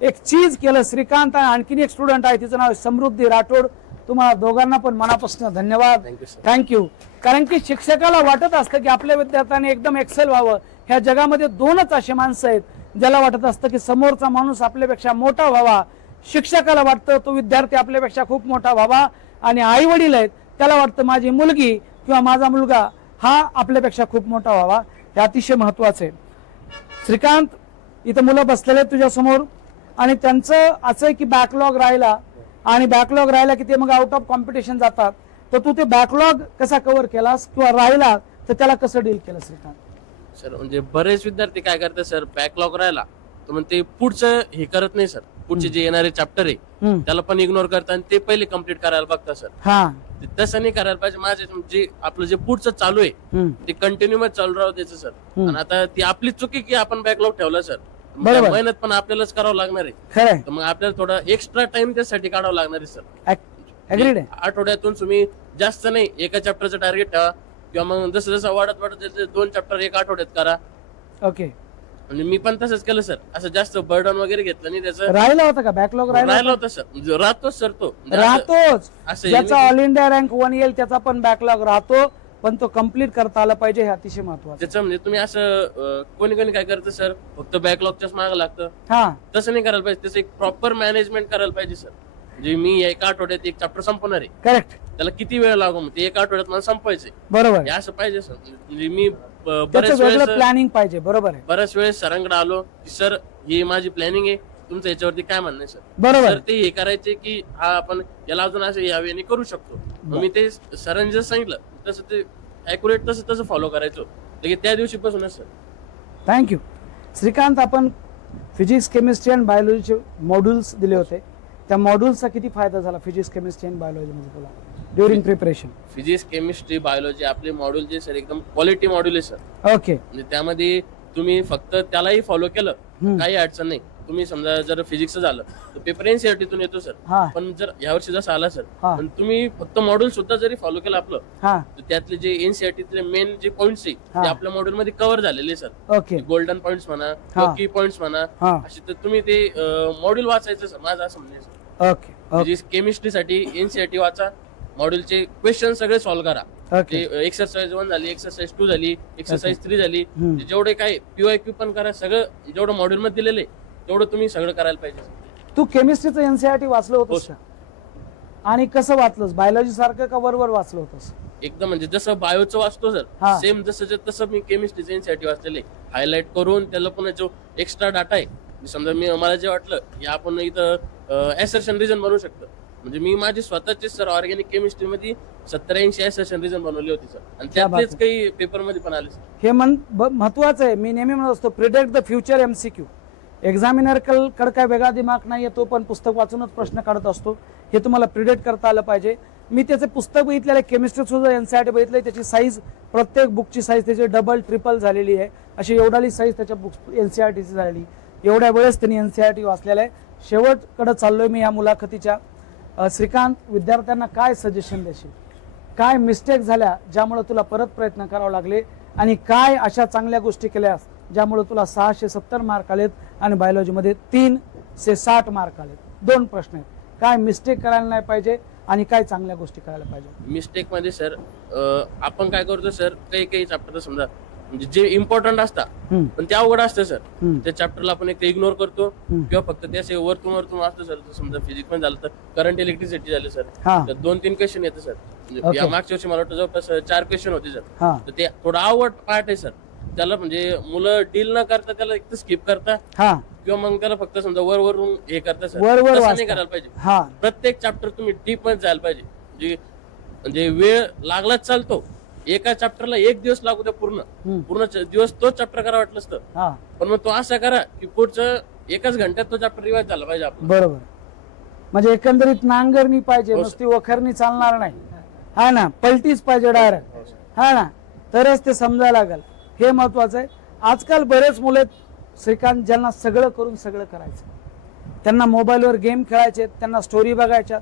एक चीज केलं श्रीकांत. आणखीन एक स्टुडंट आहे, तिचं नाव समृद्धी राठोड. तुम्हाला दोघांना पण मनापासून धन्यवाद, थँक्यू. कारण की शिक्षकाला वाटत असतं की आपल्या विद्यार्थ्यांनी एकदम एक्सेल व्हावं. ह्या जगामध्ये 2च असे माणसं आहेत ज्याला वाटत असतं की समोरचा माणूस आपल्यापेक्षा मोठा व्हावा. शिक्षकाला वाटतं तो विद्यार्थी आपल्यापेक्षा खूप मोठा व्हावा आणि आई वडील आहेत त्याला वाटतं माझी मुलगी किंवा माझा मुलगा हा आपल्यापेक्षा खूप मोठा व्हावा. हे अतिशय महत्वाचं आहे. श्रीकांत, इथं मुलं बसलेले आहेत तुझ्या समोर आणि त्यांचं असं आहे की बॅकलॉग राहिला आणि बॅकलॉग राहिला की ते मग आउट ऑफ कॉम्पिटिशन जातात. तर तू ते बॅकलॉग कसा कव्हर केलास किंवा राहिला तर त्याला कसं डील केलं श्रीकांत? सर म्हणजे बरेच विद्यार्थी काय करतात सर, बॅकलॉग राहिला तर मग ते पुढचं हे करत नाही सर. पुढचे जे येणारे चॅप्टर आहे त्याला पण इग्नोर करतात आणि ते पहिले कम्प्लीट करायला बघतात सर. तसं नाही करायला पाहिजे. माझे जे आपलं जे पुढचं चालू आहे ते कंटिन्यू मध्ये चालू राहू द्यायचं सर. आणि आता ती आपली चुकी की आपण बॅकलॉग ठेवला सर. मेहनत पण आपल्यालाच करावं लागणार आहे. तर मग आपल्याला थोडा एक्स्ट्रा टाइम त्यासाठी काढावं लागणार आहे सर. आठवड्यातून तुम्ही जास्त नाही एका चॅप्टरचं टार्गेट ठेवा किंवा मग जसं जसं वाढत 2 चॅप्टर एक आठवड्यात करा. ओके. म्हणजे मी पण तसंच केलं सर. असं जास्त बर्डन वगैरे घेतलं नाही. त्याचं राहिला होता का बॅकलॉग? राहिला होता सर. राहतोच सर तो राहतोच. असं ज्याचा ऑल इंडिया रँक 1 येईल त्याचा पण बॅकलॉग राहतो, पण तो कम्प्लीट करता आला पाहिजे. हे अतिशय महत्वाचं. त्याचं म्हणजे तुम्ही असं कोणी काय करतं सर, फक्त बॅकलॉगच्याच मागं लागतं. तसं नाही करायला पाहिजे. त्याचं एक प्रॉपर मॅनेजमेंट करायला पाहिजे सर. म्हणजे मी एका आठवड्यात एक चॅप्टर संपवणार आहे. करेक्ट. त्याला किती वेळ लागू, ते एका आठवड्यात मला संपवायचंय. बरोबर. असं पाहिजे सर. म्हणजे मी बऱ्याच वेळेस प्लॅनिंग पाहिजे. बरोबर आहे. बऱ्याच वेळेस सरांकडे आलो की सर ही माझी प्लॅनिंग आहे, तुमचं याच्यावरती काय म्हणणं आहे सर? बरोबर. तर ते हे करायचे की हा आपण याला अजून असं यावेळी करू शकतो. मी ते सरांनी जसं सांगितलं तसं ते ऍक्युरेट तसं फॉलो करायचो त्या दिवशीपासूनच सर. थँक्यू श्रीकांत. आपण फिजिक्स, केमिस्ट्री आणि बायोलॉजीचे मॉड्यूल्स दिले होते. त्या मॉड्यूल्सचा किती फायदा झाला फिजिक्स, केमिस्ट्री आणि बायोलॉजी मध्ये तुला during preparation? Physics, chemistry, biology आपले मॉड्यूल जे सर एकदम क्वालिटी मॉड्यूल आहे सर. ओके. म्हणजे त्यामध्ये तुम्ही फक्त त्यालाही फॉलो केलं काही अडचण नाही. तुम्ही समजा जर फिजिक्स झालं तर पेपर NCERT येतो सर. पण जर यावर्षी जसं आला सर, पण तुम्ही फक्त मॉड्यूल सुद्धा जरी फॉलो केलं आपलं तर त्यातले जे NCERT मेन जे पॉइंट्स आहे ते आपल्या मॉड्यूल मध्ये कव्हर झालेले सर. ओके. गोल्डन पॉइंट्स म्हणा किंवा की पॉइंट्स म्हणा, असे तर तुम्ही ते मॉड्यूल वाचायचं सर. माझं असं म्हणणं सर. ओके. केमिस्ट्रीसाठी NCERT वाचा, मॉड्यूलचे क्वेश्चन सगळे सॉल्व्ह करा. एक्सरसाइज 1 झाली, एक्सरसाइज 2 झाली, एक्सरसाइज 3 झाली, जेवढे काय PYQ पण करा. सगळं जेवढं मॉड्यूल मध्ये दिलेलं आहे तेवढं तुम्ही सगळं करायला पाहिजे. तू केमिस्ट्रीचं NCERT वाचलं होतंस का? आणि कसं वाचलंस? बायोलॉजी सारखं का वरवर वाचलं होतंस? एकदम म्हणजे जसं बायोचं वाचतो सर सेम जसं तसं मी केमिस्ट्रीचं NCERT वाचलेलं आहे. हायलाइट करून त्याला पुन्हा जो एक्स्ट्रा डाटा आहे, समजा मला जे वाटलं की आपण इथं ऍसर्शन रिझन बनवू शकतो, म्हणजे मी माझी स्वतःची सर ऑर्गॅनिक केमिस्ट्री मध्ये 70-80 ऍसर्शन रिझन बनवली होती सर. आणि त्यातलेच काही पेपर मध्ये पण आले सर. हे महत्वाचं आहे. मी नेहमी म्हणत असतो predict the future MCQ. Examiner कडे काय वेगळा दिमाग नाहीये, तो पण पुस्तक वाचूनच प्रश्न काढत असतो. हे तुम्हाला प्रिडिक्ट करता आलं पाहिजे. मी त्याचे पुस्तक बघितलेलं आहे, केमिस्ट्री सुद्धा NCERT बघितलंय. त्याची साईज, प्रत्येक बुकची साईज त्याची डबल ट्रिपल झालेली आहे. अशी एवढाली साईज त्याच्या बुक NCERTची झालेली. एवढ्या वेळेस त्यांनी NCERT वाचलेलं आहे. शेवटकडे चाललोय मी या मुलाखतीच्या. श्रीकांत, विद्यार्थ्यांना काय सजेशन देशील? काय मिस्टेक झाल्या ज्यामुळे तुला परत प्रयत्न करावे लागले आणि काय अशा चांगल्या गोष्टी केल्यास ज्यामुळे तुला 670 मार्क आलेत आणि बायोलॉजीमध्ये 360 मार्क आलेत? 2 प्रश्न आहेत. काय मिस्टेक करायला नाही पाहिजे आणि काय चांगल्या गोष्टी करायला पाहिजे? मिस्टेक मध्ये सर आपण काय करतो सर, काही चॅप्टर समजा म्हणजे जे इम्पॉर्टंट असतात पण ते अवघड असतं सर. त्या चॅप्टरला आपण एक इग्नोर करतो किंवा फक्त ते असे वरतून असतं सर. समजा फिजिक्स मध्ये झालं तर करंट इलेक्ट्रिसिटी झाले सर, तर 2-3 क्वेश्चन येतं सर. या मागच्या वर्षी मला वाटतं जवळपास 4 क्वेश्चन होते सर. तर ते थोडं अवघड पार्ट आहे सर. त्याला म्हणजे मुलं डील न करता त्याला एक तर स्किप करता हा किंवा मग त्याला फक्त समजा वरून हे करता सर, वर तसं वाचता. नाही करायला पाहिजे. हा प्रत्येक चॅप्टर तुम्ही डीप मध्ये जायला पाहिजे. म्हणजे वेळ लागलाच चालतो. एका चॅप्टरला 1 दिवस लागू द्या, पूर्ण दिवस तोच चॅप्टर करा वाटलं असतं, हा पण मग तो असा करा की पुढचं 1च घंट्यात तो चॅप्टर रिवाइज झाला पाहिजे आपला. बरोबर. म्हणजे एकंदरीत नांगरणी पाहिजे, हो, नुसती वखरणी चालणार नाही. हा ना, पलटीच पाहिजे डायरेक्ट. हा ना, तरच ते समजायला लागेल. हे महत्वाचं आहे. आजकाल बरेच मुले श्रीकांत ज्यांना सगळं करून सगळं करायचं, त्यांना मोबाईलवर गेम खेळायचे, त्यांना स्टोरी बघायच्या,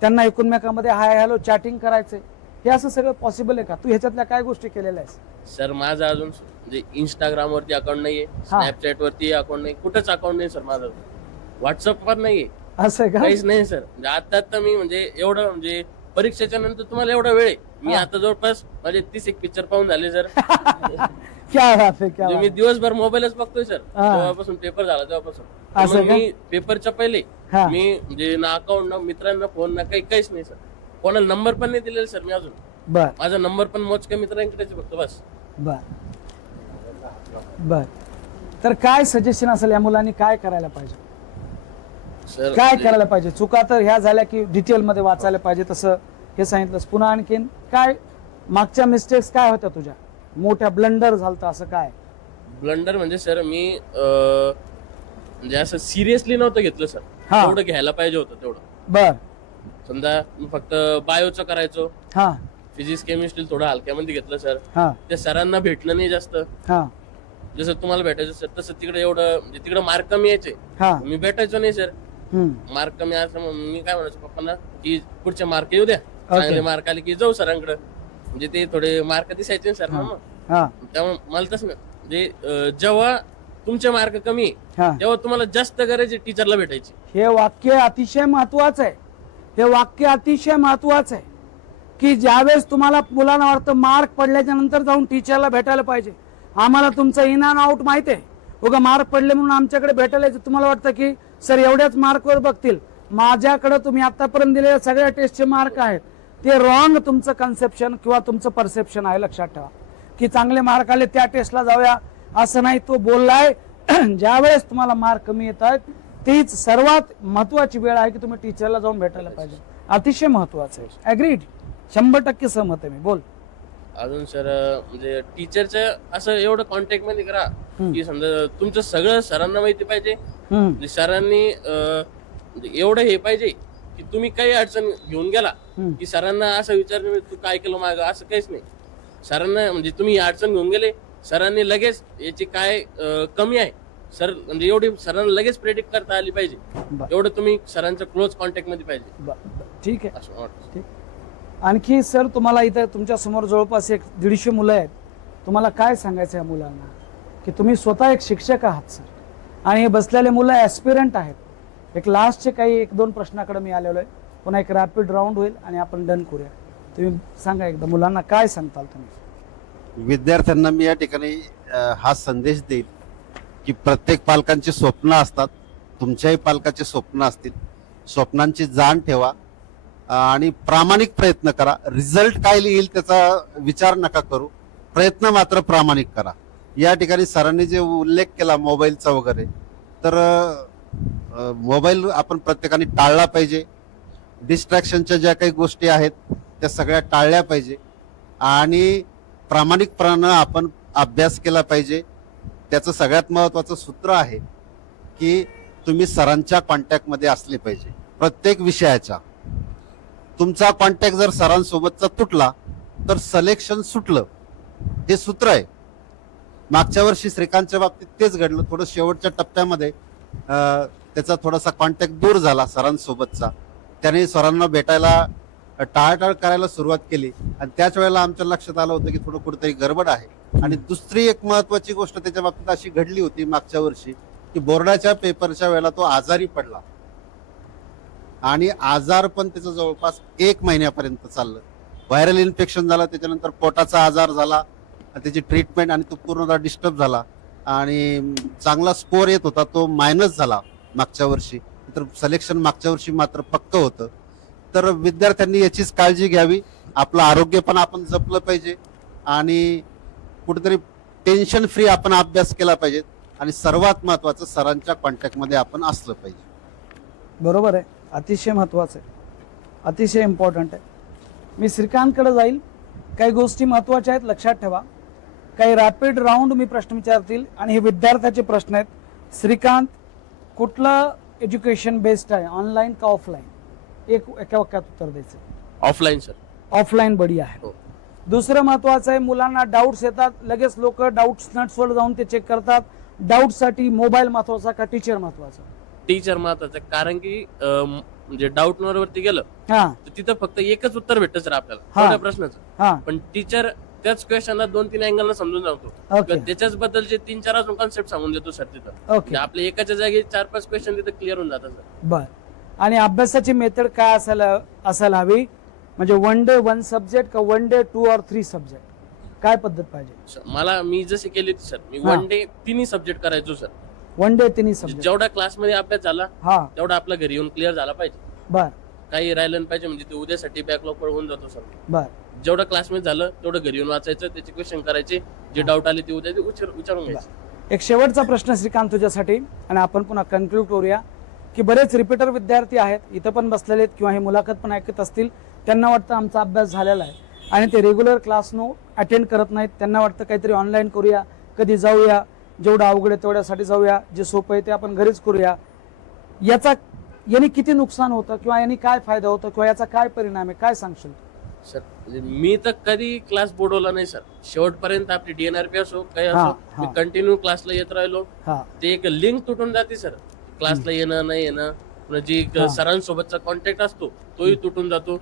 त्यांना एकमेकांमध्ये हाय हॅलो चॅटिंग करायचे, हे असं सगळं पॉसिबल आहे का? तू ह्याच्यातल्या काय गोष्टी केलेल्या आहेस? सर माझं अजून म्हणजे इंस्टाग्राम वरती अकाउंट नाहीये, स्नॅपचॅट वरती अकाउंट नाही, कुठंच अकाउंट नाही सर माझं. व्हॉट्सअप वर नाहीये, असं आहे का? काहीच नाही सर. म्हणजे आता मी म्हणजे एवढं म्हणजे परीक्षेच्या नंतर तुम्हाला एवढा वेळ आहे. मी आता जवळपास माझे 30 पिक्चर पाहून झाले सर. क्या बात आहे, क्या म्हणजे मी बात दिवसभर मोबाईलच बघतोय सर, तेव्हापासून पेपर झाला तेव्हापासून. असं मग का? मी पेपरच्या पहिले हा. मी म्हणजे ना अकाउंट ना मित्रांना फोन ना काहीच नाही सर. कोणाला नंबर पण नाही दिलेला सर मी अजून. बर माझा नंबर पण मोजक्या मित्रांकडेच फक्त बस. बर बर. तर काय सजेशन असेल, या मुलांनी काय करायला पाहिजे? सर काय करायला पाहिजे? चुका तर ह्या झाल्या की डिटेल मध्ये वाचायला पाहिजे, तसं हे सांगितलंस. पुन्हा आणखीन काय मागच्या मिस्टेक्स काय होत्या तुझ्या? मोठ्या ब्लंडर झालता असं काय? ब्लंडर म्हणजे सर मी म्हणजे असं सिरियसली नव्हतं घेतलं सर. हा. तेवढं घ्यायला पाहिजे होतं तेवढं. बर. समजा मी फक्त बायोचं करायचो, हा फिजिक्स केमिस्ट्री थोडं हलक्यामध्ये घेतलं सर. हा त्या सरांना भेटलं नाही जास्त. हा जसं तुम्हाला भेटायचं सर तसं तिकडे एवढं म्हणजे तिकडे मार्क कमी यायचे, हा मी भेटायचो नाही सर. मार्क कमी असं मी काय म्हणायचो पप्पांना की पुढचे मार्क येऊ द्या, चांगले मार्क आले की जाऊ सरांकडे. म्हणजे ते थोडे मार्क दिसायचे सर ना, मग हा त्यामुळे मला तसं म्हणजे जेव्हा तुमचे मार्क कमी हा. तेव्हा तुम्हाला जास्त गरज टीचरला भेटायची. हे वाक्य अतिशय महत्वाचं आहे. हे वाक्य अतिशय महत्वाचं आहे की ज्यावेळेस तुम्हाला मुलांना वाटतं मार्क पडल्याच्या नंतर जाऊन टीचरला भेटायला पाहिजे. आम्हाला तुमचं इन अँड आउट माहिती आहे, उगा मार्क पडले म्हणून आमच्याकडे भेटायला यायचं. तुम्हाला वाटतं की सर एवढ्याच मार्कवर बघतील. माझ्याकडे तुम्ही आतापर्यंत दिलेल्या सगळ्या टेस्टचे मार्क आहेत, ते रॉंग तुमचं कन्सेप्शन किंवा तुमचं परसेप्शन आहे. लक्षात ठेवा की चांगले मार्क आले त्या टेस्टला जाऊया असं नाही. तो बोललाय ज्यावेळेस तुम्हाला मार्क कमी येत आहेत तीच सर्वात महत्वाची वेळ आहे की तुम्ही टीचरला जाऊन भेटायला पाहिजे. अतिशय महत्वाचं आहे. ऍग्रीड, 100% सहमत आहे मी. बोल. अजून सर म्हणजे टीचरचं असं एवढं कॉन्टॅक्ट मध्ये करा की समजा तुमचं सगळं सरांना माहिती पाहिजे. म्हणजे सरांनी म्हणजे एवढं हे पाहिजे की तुम्ही काही अडचण घेऊन गेला की सरांना असं विचारलं तू काय केलं मागं, असं काहीच नाही. सरांना म्हणजे तुम्ही अडचण घेऊन गेले, सरांनी लगेच याची काय कमी आहे सर म्हणजे एवढी सरांना लगेच प्रेडिक्ट करता आली पाहिजे. एवढं तुम्ही सरांच्या क्लोज कॉन्टॅक्ट मध्ये पाहिजे. ठीक आहे, असं वाटतं. ठीक. आणखी सर तुम्हाला इथं तुमच्या समोर जवळपास 150 मुलं आहेत. तुम्हाला काय सांगायचं या मुलांना की तुम्ही स्वतः एक शिक्षक आहात सर, आणि हे बसलेले मुलं ऍस्पिरंट आहेत. एक लास्टचे काही 1-2 प्रश्नाकडे मी आलेलो आहे. पुन्हा एक रॅपिड राऊंड होईल आणि आपण डन करूया. तुम्ही सांगा एकदा मुलांना काय सांगताल तुम्ही? विद्यार्थ्यांना मी या ठिकाणी हा संदेश देईल की प्रत्येक पालकांची स्वप्न असतात, तुमच्याही पालकाचे स्वप्न असतील. स्वप्नांची जाण ठेवा आणि प्रामाणिक प्रयत्न करा. रिझल्ट काय येईल त्याचा विचार नका करू, प्रयत्न मात्र प्रामाणिक करा. या ठिकाणी सरांनी जे उल्लेख केला मोबाईलचा वगैरे, तर मोबाईल आपण प्रत्येकाने टाळला पाहिजे. डिस्ट्रॅक्शनच्या ज्या काही गोष्टी आहेत त्या सगळ्या टाळल्या पाहिजे आणि प्रामाणिकपणानं आपण अभ्यास केला पाहिजे. त्याचं सगळ्यात महत्वाचं सूत्र आहे की तुम्ही सरांच्या कॉन्टॅक्टमध्ये असले पाहिजे. प्रत्येक विषयाच्या तुमचा कॉन्टॅक्ट जर सरांसोबतचा तुटला तर सिलेक्शन सुटलं, हे सूत्र आहे. मागच्या वर्षी श्रीकांतच्या बाबतीत तेच घडलं. थोडं शेवटच्या टप्प्यामध्ये त्याचा थोडासा कॉन्टॅक्ट दूर झाला सरांसोबतचा. त्याने सरांना भेटायला टाळाटाळ करायला सुरुवात केली आणि त्याच वेळेला आमच्या लक्षात आलं होतं की थोडं कुठेतरी गडबड आहे. आणि दुसरी एक महत्वाची गोष्ट त्याच्या बाबतीत अशी घडली होती मागच्या वर्षी की बोर्डाच्या पेपरच्या वेळेला तो आजारी पडला आणि आजार पण त्याचं जवळपास 1 महिन्यापर्यंत चाललं. व्हायरल इन्फेक्शन झालं, त्याच्यानंतर पोटाचा आजार झाला, त्याची ट्रीटमेंट, आणि तो पूर्णतः डिस्टर्ब झाला आणि चांगला स्कोर येत होता तो मायनस झाला मागच्या वर्षी. तर सिलेक्शन मागच्या वर्षी मात्र पक्क होतं. तर विद्यार्थ्यांनी याचीच काळजी घ्यावी. आपलं आरोग्य पण आपण जपलं पाहिजे आणि कुठेतरी टेन्शन फ्री आपण अभ्यास केला पाहिजे आणि सर्वात महत्वाचं सरांच्या कॉन्टॅक्टमध्ये आपण असलं पाहिजे. बरोबर आहे, अतिशय महत्वाचं आहे, अतिशय इम्पॉर्टंट आहे. मी श्रीकांतकडे जाईल. काही गोष्टी महत्वाच्या आहेत, लक्षात ठेवा. काही रॅपिड राऊंड मी प्रश्न विचारतील आणि हे विद्यार्थ्याचे प्रश्न आहेत. श्रीकांत, कुठलं एज्युकेशन बेस्ट आहे, ऑनलाईन का ऑफलाईन? एका वाक्यात उत्तर द्यायचं. Offline sir. ऑफलाईन बढिया आहे. दुसरं महत्वाचं आहे, मुलांना डाऊट्स येतात, लगेच लोक डाऊट्स नट्सवर जाऊन ते चेक करतात. डाऊटसाठी मोबाईल महत्वाचा का टीचर महत्वाचा? टीचर महत्वाचं, कारण की म्हणजे डाऊट वरती गेलं हा तर तिथं फक्त एकच उत्तर भेटतं सर आपल्याला त्या प्रश्नाचं. पण टीचर त्याच क्वेश्चनला 2-3 अँगलला समजून सांगतो. त्याच्याच बद्दलचे 3-4 अजून कॉन्सेप्ट सांगून देतो सर तिथं. म्हणजे आपल्या एकाच्या जागी 4-5 क्वेश्चन तिथं क्लिअर होऊन जातात सर. बर. आणि अभ्यासाची मेथड काय असायला हवी? म्हणजे 1 डे 1 सब्जेक्ट का 1 डे 2 or 3 सब्जेक्ट? काय पद्धत पाहिजे? मी जशी केली होती सर, मी 1 डे 3 सब्जेक्ट करायचो सर. 1 day 3 subject. जेवढा क्लासमध्ये अभ्यास झाला तेवढा आपला घरी येऊन क्लिअर झाला पाहिजे. बर. काही राहिलं नाही पाहिजे, म्हणजे ते उद्यासाठी बॅकलॉग होऊन जातो सर. बर. जेवढं क्लासमध्ये झालं तेवढं घरी येऊन वाचायचं, त्याचे क्वेश्चन करायचे, जे डाऊट आले ते उद्या विचारून घ्यायचे. एक शेवटचा प्रश्न श्रीकांत तुझ्यासाठी, आणि आपण पुन्हा कन्क्लूड करूया. की बरेच रिपीटर विद्यार्थी आहेत, इथं पण बसलेले आहेत किंवा हे मुलाखत पण ऐकत असतील. त्यांना वाटतं आमचा अभ्यास झालेला आहे आणि ते रेग्युलर क्लासनो अटेंड करत नाहीत. त्यांना वाटतं काहीतरी ऑनलाईन करूया, कधी जाऊया, जेवढं अवघड आहे तेवढ्यासाठी जाऊया, जे सोपं आहे ते आपण घरीच करूया. याने किती नुकसान होतं किंवा याने काय फायदा होतो किंवा याचा काय परिणाम आहे, काय सांगशील सर? मी तर कधी क्लास बुडवला नाही सर. शेवटपर्यंत आपली DNRP असो काही असो, मी कंटिन्यू क्लासला येत राहिलो. ते एक लिंक तुटून जाते सर, क्लासला येणं नाही येणं. जी सरांसोबतचा कॉन्टॅक्ट असतो तोही तुटून जातो.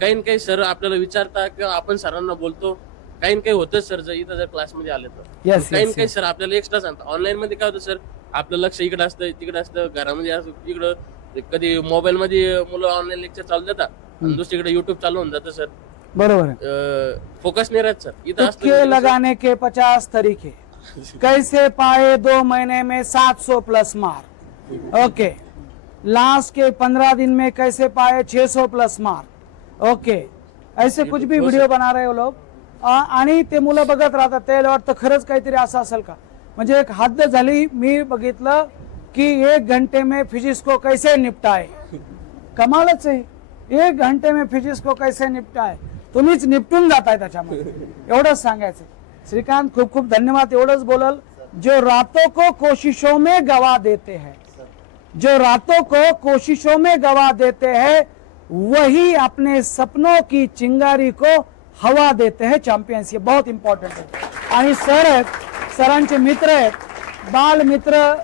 काही काही सर आपल्याला विचारता किंवा आपण सरांना बोलतो. काही होतं सर, जर इथं जर क्लासमध्ये आले तर काही सर आपल्याला एक्स्ट्रा सांगतात. ऑनलाईन मध्ये काय होतं सर, आपलं लक्ष इकडे असतं तिकडे असतं, घरामध्ये असं इकडं. कधी मोबाईल मध्ये मुलं ऑनलाईन लेक्चर चालू देतात आणि दुसरीकडे युट्यूब चालू होऊन जातं सर. बरोबर. फोकस नहीं रहता सर. तुक्के लगाने के 50 तरीके, कैसे पाए 2 महीने में 700 प्लस मार्क. ओके. लास्ट के 15 दिन में कैसे पाए 600 प्लस मार्क. ओके. ऐसे कुछ भी वीडियो बना रहे हो लोग आणि ते मुलं बघत राहतात. त्याला वाटतं खरंच काहीतरी असं असेल का. म्हणजे एक हद्द झाली. मी बघितलं की 1 घंटे में फिजिक्स को कैसे निपटाए. कमालच आहे. 1 घंटे में फिजिक्स को कैसे निपटाए. तुम्हीच निपटून जाताय त्याच्यामध्ये. एवढंच सांगायचं. श्रीकांत खूप खूप धन्यवाद. एवढंच बोलल. जो रातों को कोशिशों में गवा देते हैं, जो रातों को कोशिशों में गवा देते हैं, वही अपने सपनों की चिंगारी को हवा देते हैं. चॅम्पियन्स हे बहुत इम्पॉर्टंट आहे. आणि सर आहेत, सरांचे मित्र आहेत, बाल मित्र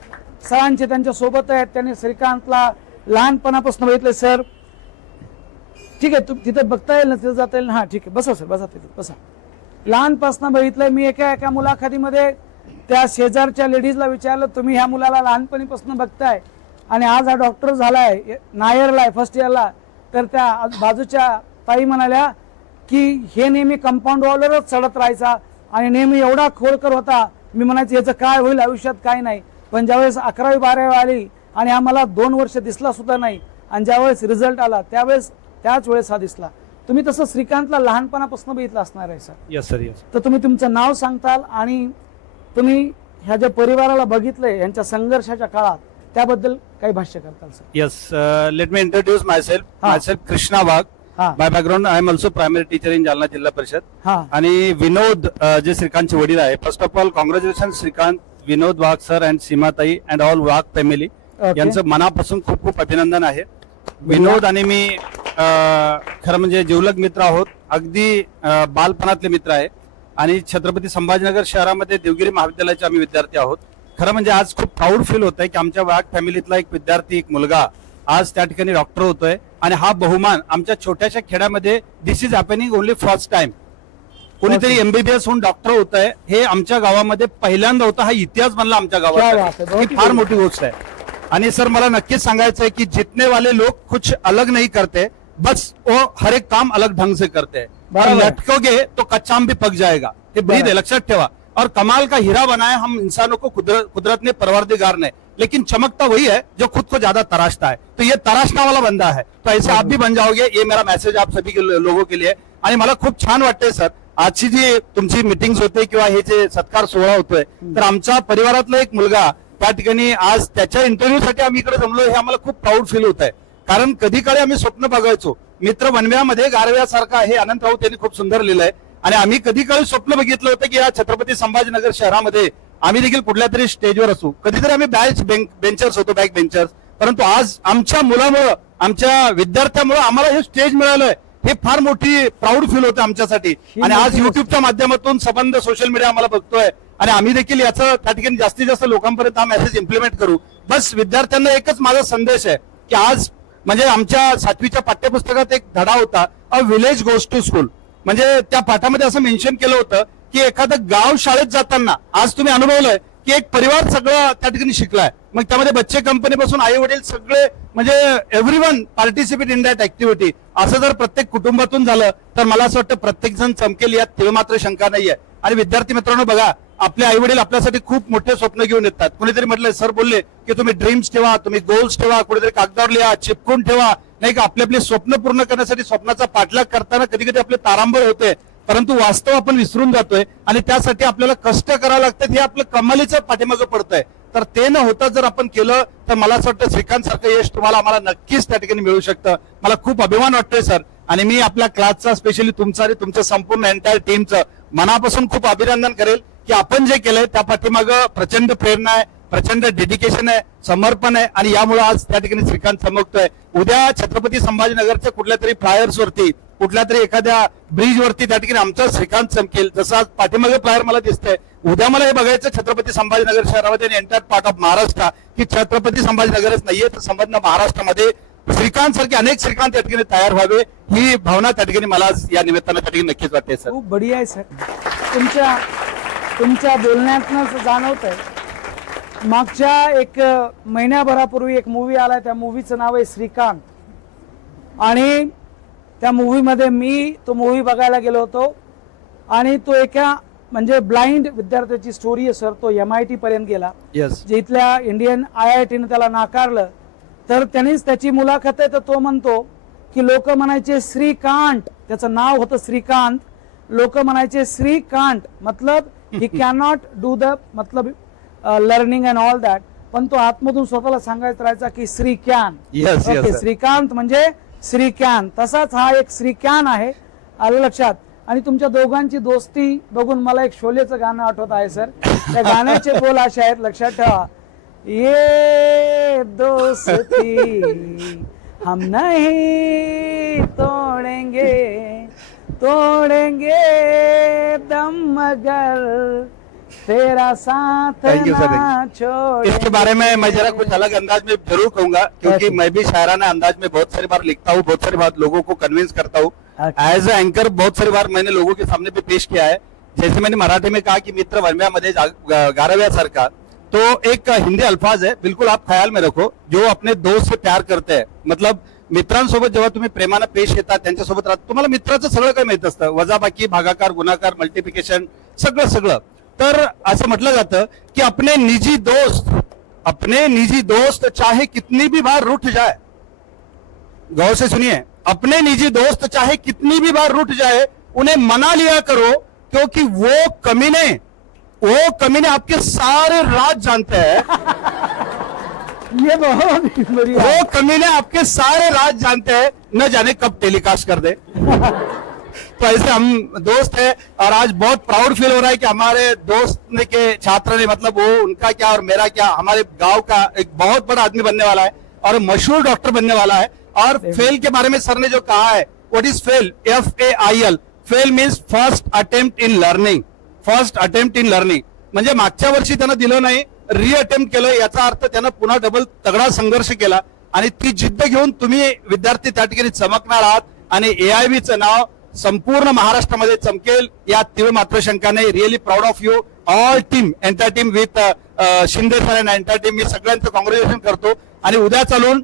सरांचे त्यांच्या सोबत आहेत. त्यांनी श्रीकांतला लहानपणापासून बघितले. सर ठीक आहे, तिथे बघता येईल ना, तिथे जाता येईल ना. हा ठीक आहे, बसा सर, बसा तिथे बसा. लहानपासून बघितलंय मी. एका मुलाखतीमध्ये त्या शेजारच्या लेडीजला विचारलं, तुम्ही ह्या मुलाला लहानपणीपासून बघताय आणि आज हा डॉक्टर झालाय, नायरला आहे, फर्स्ट इयरला. तर त्या बाजूच्या ताई म्हणाल्या की हे नेहमी कंपाऊंड वॉलवरच चढत राहायचा आणि नेहमी एवढा खोडकर होता. मी म्हणायचं याचं काय होईल आयुष्यात, काय नाही. पण ज्यावेळेस 11वी 12वी आली आणि आम्हाला 2 वर्ष दिसला सुद्धा नाही, आणि ज्यावेळेस रिझल्ट आला त्याच वेळेस हा दिसला. तुम्ही तसं श्रीकांतला लहानपणापासून बघितलं असणार आहे सर. Yes sir, yes. तर तुम्ही तुमचं नाव सांगताल आणि तुम्ही ह्या ज्या परिवाराला बघितलंय यांच्या संघर्षाच्या काळात त्याबद्दल काही भाष्य करताल sir? Yes, let me introduce myself Krishna Wagh. By background I am also primary teacher in Jalna Zilla Parishad. आणि विनोद जे श्रीकांतचे वडील आहे. First of all congratulation Shrikant, Vinod Wagh sir and सीमाताई अँड ऑल वाघ फॅमिली. यांचं मनापासून खूप खूप अभिनंदन आहे. विनोद आणि मी खरं म्हणजे जिवलग मित्र आहोत, अगदी बालपणातले मित्र आहे. आणि छत्रपती संभाजीनगर शहरामध्ये देवगिरी महाविद्यालयाचे आम्ही विद्यार्थी आहोत. खरं म्हणजे आज खूप प्राऊड फील होत आहे की आमच्या वाघ फॅमिलीतला एक विद्यार्थी, एक मुलगा आज त्या ठिकाणी डॉक्टर होतोय. आणि हा बहुमान आमच्या छोट्याशा खेड्यामध्ये this is happening only first time. कोणीतरी MBBS होऊन डॉक्टर होत आहे हे आमच्या गावामध्ये पहिल्यांदा होतं. हा इतिहास बनला आमच्या गावात, ही फार मोठी गोष्ट आहे. आणि सर मला नक्कीच सांगायचं आहे की जितने वाले लोग कुछ अलग नहीं करते, बस वो हर एक काम अलग ढंग से करते हैं. लटकोगे तो कच्चा आम भी पक जाएगा. ये ब्रीद है, लक्षात ठेवा. और कमाल का हीरा बनाया हम इंसानों को कुदरत ने, परवरदिगार ने. लेकिन चमकता वही है जो खुद को ज्यादा तराशता है. तो ये तराशना वाला बंदा है. तो ऐसे आप भी बन जाओगे. ये मेरा मैसेज आप सभी के लोगों के लिए. आणि मला खूप छान वाटतंय सर आजची जी तुमची मिटिंग होते किंवा हे जे सत्कार सोहळा होतोय, तर आमच्या परिवारातला एक मुलगा त्या ठिकाणी आज त्याच्या इंटरव्ह्यूसाठी आम्ही इकडे जमलो, हे आम्हाला खूप प्राऊड फील होत आहे. कारण कधी काळी आम्ही स्वप्न बघायचो मित्र वनव्यामध्ये गारव्यासारखा, हे अनंत राऊत यांनी खूप सुंदर लिहिलंय. आणि आम्ही कधी काळी स्वप्न बघितलं होतं की या छत्रपती संभाजीनगर शहरामध्ये आम्ही देखील कुठल्या तरी स्टेजवर असू. कधीतरी आम्ही बेंचर्स होतो, बॅक बेंचर्स. परंतु आज आमच्या मुलामुळं, आमच्या विद्यार्थ्यामुळे आम्हाला हे स्टेज मिळालंय, हे फार मोठी प्राऊड फील होतं आमच्यासाठी. आणि आज युट्यूबच्या माध्यमातून संबंध सोशल मीडिया आम्हाला बघतोय आणि आम्ही देखील याचं त्या ठिकाणी जास्तीत जास्त लोकांपर्यंत हा मेसेज इम्प्लिमेंट करू. बस विद्यार्थ्यांना एकच माझा संदेश आहे की आज म्हणजे आमच्या 7वीच्या पाठ्यपुस्तकात एक धडा होता, a village goes to school. म्हणजे त्या पाठामध्ये असं मेन्शन केलं होतं की एखादं गाव शाळेत जाताना आज तुम्ही अनुभवलंय की एक परिवार सगळं त्या ठिकाणी शिकलाय. मग त्यामध्ये बच्चे कंपनीपासून आई वडील सगळे म्हणजे everyone participate in that activity. असं जर प्रत्येक कुटुंबातून झालं तर मला असं वाटतं प्रत्येक जण चमकेल, यात तीळ मात्र शंका नाहीये. आणि विद्यार्थी मित्रांनो बघा, आपले आई वडील आपल्यासाठी खूप मोठे स्वप्न घेऊन येतात. कुणीतरी म्हटलं, सर बोलले की तुम्ही ड्रीम्स ठेवा, तुम्ही गोल्स ठेवा, कुठेतरी कागदावर लिहा, चिपकून ठेवा, नाही का. आपले स्वप्न पूर्ण करण्यासाठी स्वप्नाचा पाठलाग करताना कधी कधी आपले तारांबळ होते, परंतु वास्तव आपण विसरून जातोय आणि त्यासाठी आपल्याला कष्ट करावं लागतात. हे आपलं कमालीचं पाठीमागं पडतंय. तर ते न होता जर आपण केलं तर मला असं वाटतं श्रीकांत सारखं यश तुम्हाला आम्हाला नक्कीच त्या ठिकाणी मिळू शकतं. मला खूप अभिमान वाटतोय सर. आणि मी आपल्या क्लासचा स्पेशली तुमचा आणि तुमच्या संपूर्ण एंटायर टीमचं मनापासून खूप अभिनंदन करेल की आपण जे केलंय त्या पाठीमागं प्रचंड प्रेरणा आहे, प्रचंड डेडिकेशन आहे, समर्पण आहे. आणि यामुळे आज त्या ठिकाणी श्रीकांत चमकतोय. उद्या छत्रपती संभाजीनगरच्या कुठल्या तरी फ्लायर्स वरती, कुठल्या तरी एखाद्या ब्रिज वरती त्या ठिकाणी आमचा श्रीकांत चमकेल. जसं आज पाठीमागे फ्लायर मला दिसतंय, उद्या मला हे बघायचं छत्रपती संभाजीनगर शहरामध्ये आणि एंटायर पार्ट ऑफ महाराष्ट्र की छत्रपती संभाजीनगरच नाहीये तर संपूर्ण महाराष्ट्रामध्ये श्रीकांत सारखे अनेक श्रीकांत या ठिकाणी तयार व्हावे, ही भावना त्या ठिकाणी मला या निमित्तानं त्या ठिकाणी नक्कीच वाटते. सर खूप बढिया आहे सर. तुमच्या बोलण्यातनं जाणवत आहे. मागच्या एक महिन्याभरापूर्वी एक मूवी आलाय, त्या मूवीचं नाव आहे श्रीकांत. आणि त्या मूवीमध्ये मी तो मूवी बघायला गेलो होतो आणि तो एका म्हणजे ब्लाइंड विद्यार्थ्याची स्टोरी आहे सर. तो MIT पर्यंत गेला, जे इथल्या इंडियन IIT त्याला नाकारलं. तर त्यांनीच त्याची मुलाखत आहे, तर तो म्हणतो की लोक म्हणायचे श्रीकांत, त्याचं नाव होतं श्रीकांत. लोक म्हणायचे श्रीकांत मतलब he can not do the मतलब लर्निंग अँड ऑल दॅट. पण तो आतमधून स्वतःला सांगायचं राहायचा की श्रीकांत. श्रीकांत म्हणजे श्रीकांत. तसाच हा एक श्रीकांत आहे, आलं लक्षात. आणि तुमच्या दोघांची दोस्ती बघून मला एक शोलेचं गाणं आठवत आहे सर. त्या गाण्याचे बोल असे आहेत, लक्षात ठेवा. ये दोस्ती हम नहीं तोड़ेंगे, तोड़ेंगे दम मगर तेरा साथ ना छोड़ेंगे. इसके बारे में मैं जरा कुछ अलग अंदाज में जरूर कहूंगा, क्योंकि मैं भी शायराना अंदाज में बहुत सारी बार लिखता हूँ, बहुत सारी बार लोगों को कन्विंस करता हूँ. एज अ एंकर बहुत सारी बार मैंने लोगों के सामने पे पेश किया है. जैसे मैंने मराठी में कहा कि मित्र वनव्यामध्ये गारव्यासारखा, तो एक हिंदी अल्फाज है, बिल्कुल आप ख्याल में रखो. जो अपने दोस्त से प्यार करते हैं, मतलब मित्रांसोबत जेव्हा तुम्ही प्रेमानं पेश येतात, त्यांच्यासोबत राहता, तुम्हाला मित्राचं सगळं काही माहित असतं, वजाबाकी, भागाकार, गुणाकार, मल्टिप्लिकेशन, सगळं सगळं. तर असं म्हटलं जातं की अपने निजी दोस्त चाहे कितनी भी बार रूठ जाए, गौर से सुनिए, अपने निजी दोस्त चाहे कितनी भी बार रूठ जाए उन्हें मना लिया करो, क्योंकि वो कमीने आपके सारे राज जानते हैं. ये बहुत बढ़िया. वो कमीने आपके सारे राज जानते हैं, न जाने कब टेलीकास्ट कर दे. तो ऐसे हम दोस्त हैं और आज बहुत प्राउड फील हो रहा है कि हमारे दोस्त ने के छात्र ने, मतलब वो उनका क्या और मेरा क्या, हमारे गांव का एक बहुत बड़ा आदमी बनने वाला है और मशहूर डॉक्टर बनने वाला है. और फेल के बारे में सर ने जो कहा है, what is fail? FAIL. Fail means first attempt in learning. First attempt in learning म्हणजे मागच्या वर्षी त्यांना दिलं नाही, रिअटेम्प्ट केलं, याचा अर्थ त्यानं पुन्हा डबल तगडा संघर्ष केला. आणि ती जिद्द घेऊन तुम्ही विद्यार्थी त्या ठिकाणी चमकणार आहात आणि AIBचं नाव संपूर्ण महाराष्ट्रामध्ये चमकेल, यात तीळ मात्र शंका नाही. Really proud of you all team, entire team with Shinde sir and entire team. मी सगळ्यांचं कॉंग्रॅच्युलेशन करतो. आणि उद्या चालून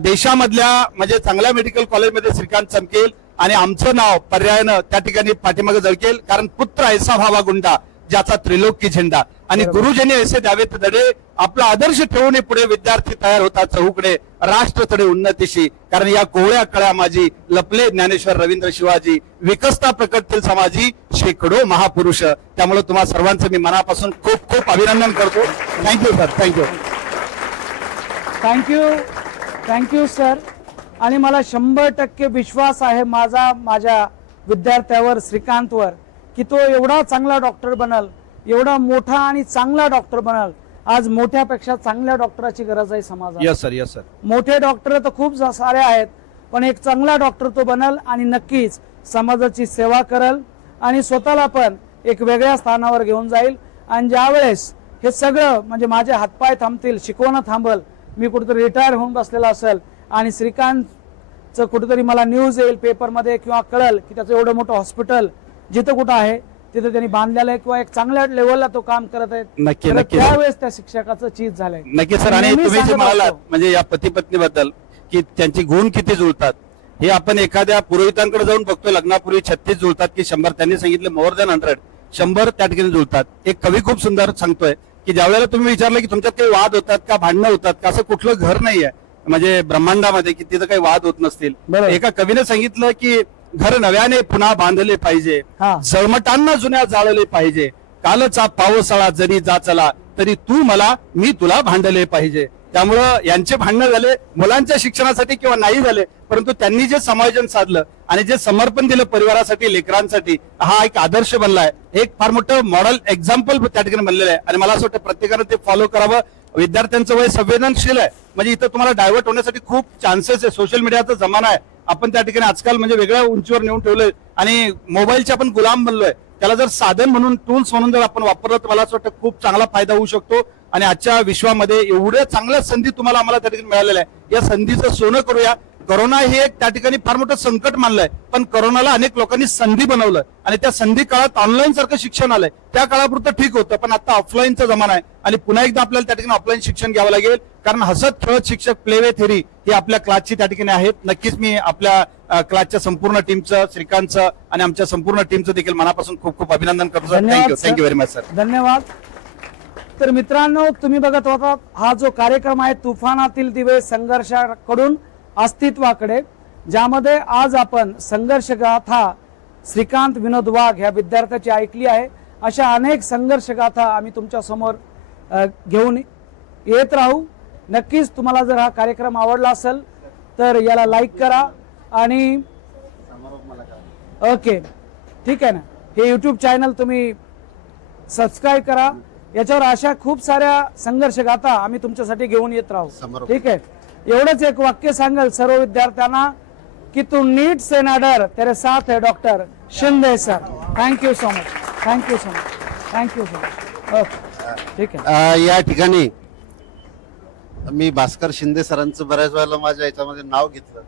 देशामधल्या म्हणजे चांगल्या मेडिकल कॉलेजमध्ये श्रीकांत चमकेल आणि आमचं नाव पर्यायानं त्या ठिकाणी पाठीमागे झळकेल. कारण पुत्र ऐसा व्हावा गुंडा ज्याचा त्रिलोकी झेंडा. आणि गुरुजनी ऐसे द्यावेत धडे, आपला आदर्श ठेवून पुढे विद्यार्थी तयार होतात चहूकडे. राष्ट्र तडे उन्नतीशी, कारण या कोवळ्या कळ्या माझी लपले ज्ञानेश्वर रवींद्र शिवाजी, विकसता प्रकटतील समाजी शेकडो महापुरुष. त्यामुळे तुम्हा सर्वांचं मी मनापासून खूप खूप अभिनंदन करतो. Thank you sir, thank you. Thank you sir. आणि मला 100% विश्वास आहे माझ्या विद्यार्थ्यावर, श्रीकांतवर, की तो एवढा चांगला डॉक्टर बनल, एवढा मोठा आणि चांगला डॉक्टर बनल. आज मोठ्यापेक्षा चांगल्या डॉक्टराची गरज आहे समाजात. Yes sir, yes sir. मोठे डॉक्टर तर खूप सारे आहेत, पण एक चांगला डॉक्टर तो बनल आणि नक्कीच समाजाची सेवा करल आणि स्वतःला पण एक वेगळ्या स्थानावर घेऊन जाईल. आणि ज्यावेळेस हे सगळं म्हणजे माझे हातपाय थांबतील, शिकवणं थांबल, मी कुठेतरी रिटायर होऊन बसलेला असेल आणि श्रीकांतचं कुठेतरी मला न्यूज येईल पेपरमध्ये किंवा कळल की त्याचं एवढं मोठं हॉस्पिटल जिथं कुठं आहे तिथे त्यांनी बांधलेलं आहे किंवा एक चांगल्या लेवलला तो काम करत आहे, नक्की नक्की त्यावेळेस त्या शिक्षकाचं चीज झालंय. नक्की सर. आणि तुम्ही जे म्हणालात म्हणजे या पती पत्नी बद्दल की त्यांची गुण किती जुळतात, हे आपण एखाद्या पुरोहितांकडे जाऊन बघतोय, लग्नापूर्वी 36 जुळतात की 100, त्यांनी सांगितलं मोर दॅन 100, 100 त्या ठिकाणी जुळतात. एक कवी खूप सुंदर सांगतोय की ज्या वेळेला तुम्ही विचारलं की तुमच्यात काही वाद होतात का, भांडणं होतात का, असं कुठलं घर नाहीये म्हणजे ब्रह्मांडामध्ये की तिथं काही वाद होत नसतील. एका कवीने सांगितलं की घर नव्याने पुन्हा बांधले पाहिजे, जळमटांना जुन्या जाळले पाहिजे, कालचा पावसाळा जरी जाचला तरी तू मला मी तुला भांडले पाहिजे. त्यामुळं यांचे भांडणं झाले मुलांच्या शिक्षणासाठी किंवा नाही झाले, परंतु त्यांनी जे समायोजन साधलं आणि जे समर्पण दिलं परिवारासाठी, लेकरांसाठी, हा एक आदर्श बनलाय, एक फार मोठं मॉडेल एक्झाम्पल त्या ठिकाणी बनलेलं आहे. आणि मला असं वाटतं प्रत्येकानं ते फॉलो करावं. विद्यार्थ्यांचं वय संवेदनशील आहे, म्हणजे इथं तुम्हाला डायव्हर्ट होण्यासाठी खूप चान्सेस आहे. सोशल मीडियाचा जमाना आहे, आपण त्या ठिकाणी आजकाल म्हणजे वेगळ्या उंचीवर नेऊन ठेवलंय आणि मोबाईलचे आपण गुलाम बनलोय. त्याला जर साधन म्हणून, टूल्स म्हणून जर आपण वापरलं तर मला असं वाटतं खूप चांगला फायदा होऊ शकतो. आणि आजच्या विश्वामध्ये एवढ्या चांगल्या संधी तुम्हाला आम्हाला त्या ठिकाणी मिळालेल्या आहे, या संधीचं सोनं करूया. कोरोना हे एक त्या ठिकाणी फार मोठं संकट मानलंय, पण कोरोनाला अनेक लोकांनी संधी बनवलं आणि त्या संधी काळात ऑनलाईन सारखं शिक्षण आलंय. त्या काळापुरतं ठीक होतं, पण आता ऑफलाईनचा जमाना आहे आणि पुन्हा एकदा आपल्याला त्या ठिकाणी ऑफलाईन शिक्षण घ्यावं लागेल. कारण हसत खेळत शिक्षक, प्लेवे थेरी ही आपल्या क्लासची त्या ठिकाणी आहेत. नक्कीच मी आपल्या क्लासच्या संपूर्ण टीमचं, श्रीकांतचं आणि आमच्या संपूर्ण टीमचं देखील मनापासून खूप खूप अभिनंदन करतो. Thank you very much sir. धन्यवाद. तर मित्रांनो, तुम्ही बघत होता हा जो कार्यक्रम आहे तुफानातील दिवे संघर्षाकडून अस्तित्वाकडे, ज्यामध्ये आज आपण संघर्ष गाथा श्रीकांत विनोद वाघ ह्या विद्यार्थ्याची ऐकली आहे. अशा अनेक संघर्ष गाथा आम्ही तुमच्या समोर घेऊन येत राहू. नक्कीच तुम्हाला जर हा कार्यक्रम आवडला असेल तर याला लाईक करा आणि ओके ठीक आहे ना, हे यूट्यूब चॅनल तुम्ही सबस्क्राईब करा. याच्यावर अशा खूप साऱ्या संघर्ष गाथा आम्ही तुमच्यासाठी घेऊन येत राहू. ठीक आहे. एवढंच एक वाक्य सांगेल सर्व विद्यार्थ्यांना की तू नीट से ना डर, तेरे साथ है doctor Shinde sir. Thank you so much, thank you so much, thank you so much. Okay ठीक आहे. या ठिकाणी मी भास्कर शिंदे सरांचं बऱ्याच वेळेला माझ्या याच्यामध्ये नाव घेतलं,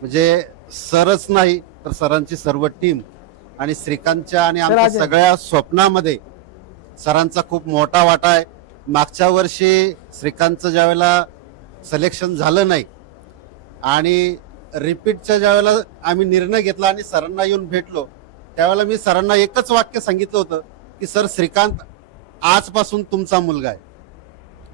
म्हणजे सरच नाही तर सरांची सर्व टीम आणि श्रीकांतच्या आणि आमच्या सगळ्या स्वप्नामध्ये सरांचा खूप मोठा वाटा आहे. मागच्या वर्षी श्रीकांतचं ज्या वेळेला सिलेक्शन झालं नाही आणि रिपीटच्या ज्या वेळेला आम्ही निर्णय घेतला आणि सरांना येऊन भेटलो, त्यावेळेला मी सरांना एकच वाक्य सांगितलं होतं की सर, श्रीकांत आजपासून तुमचा मुलगा आहे.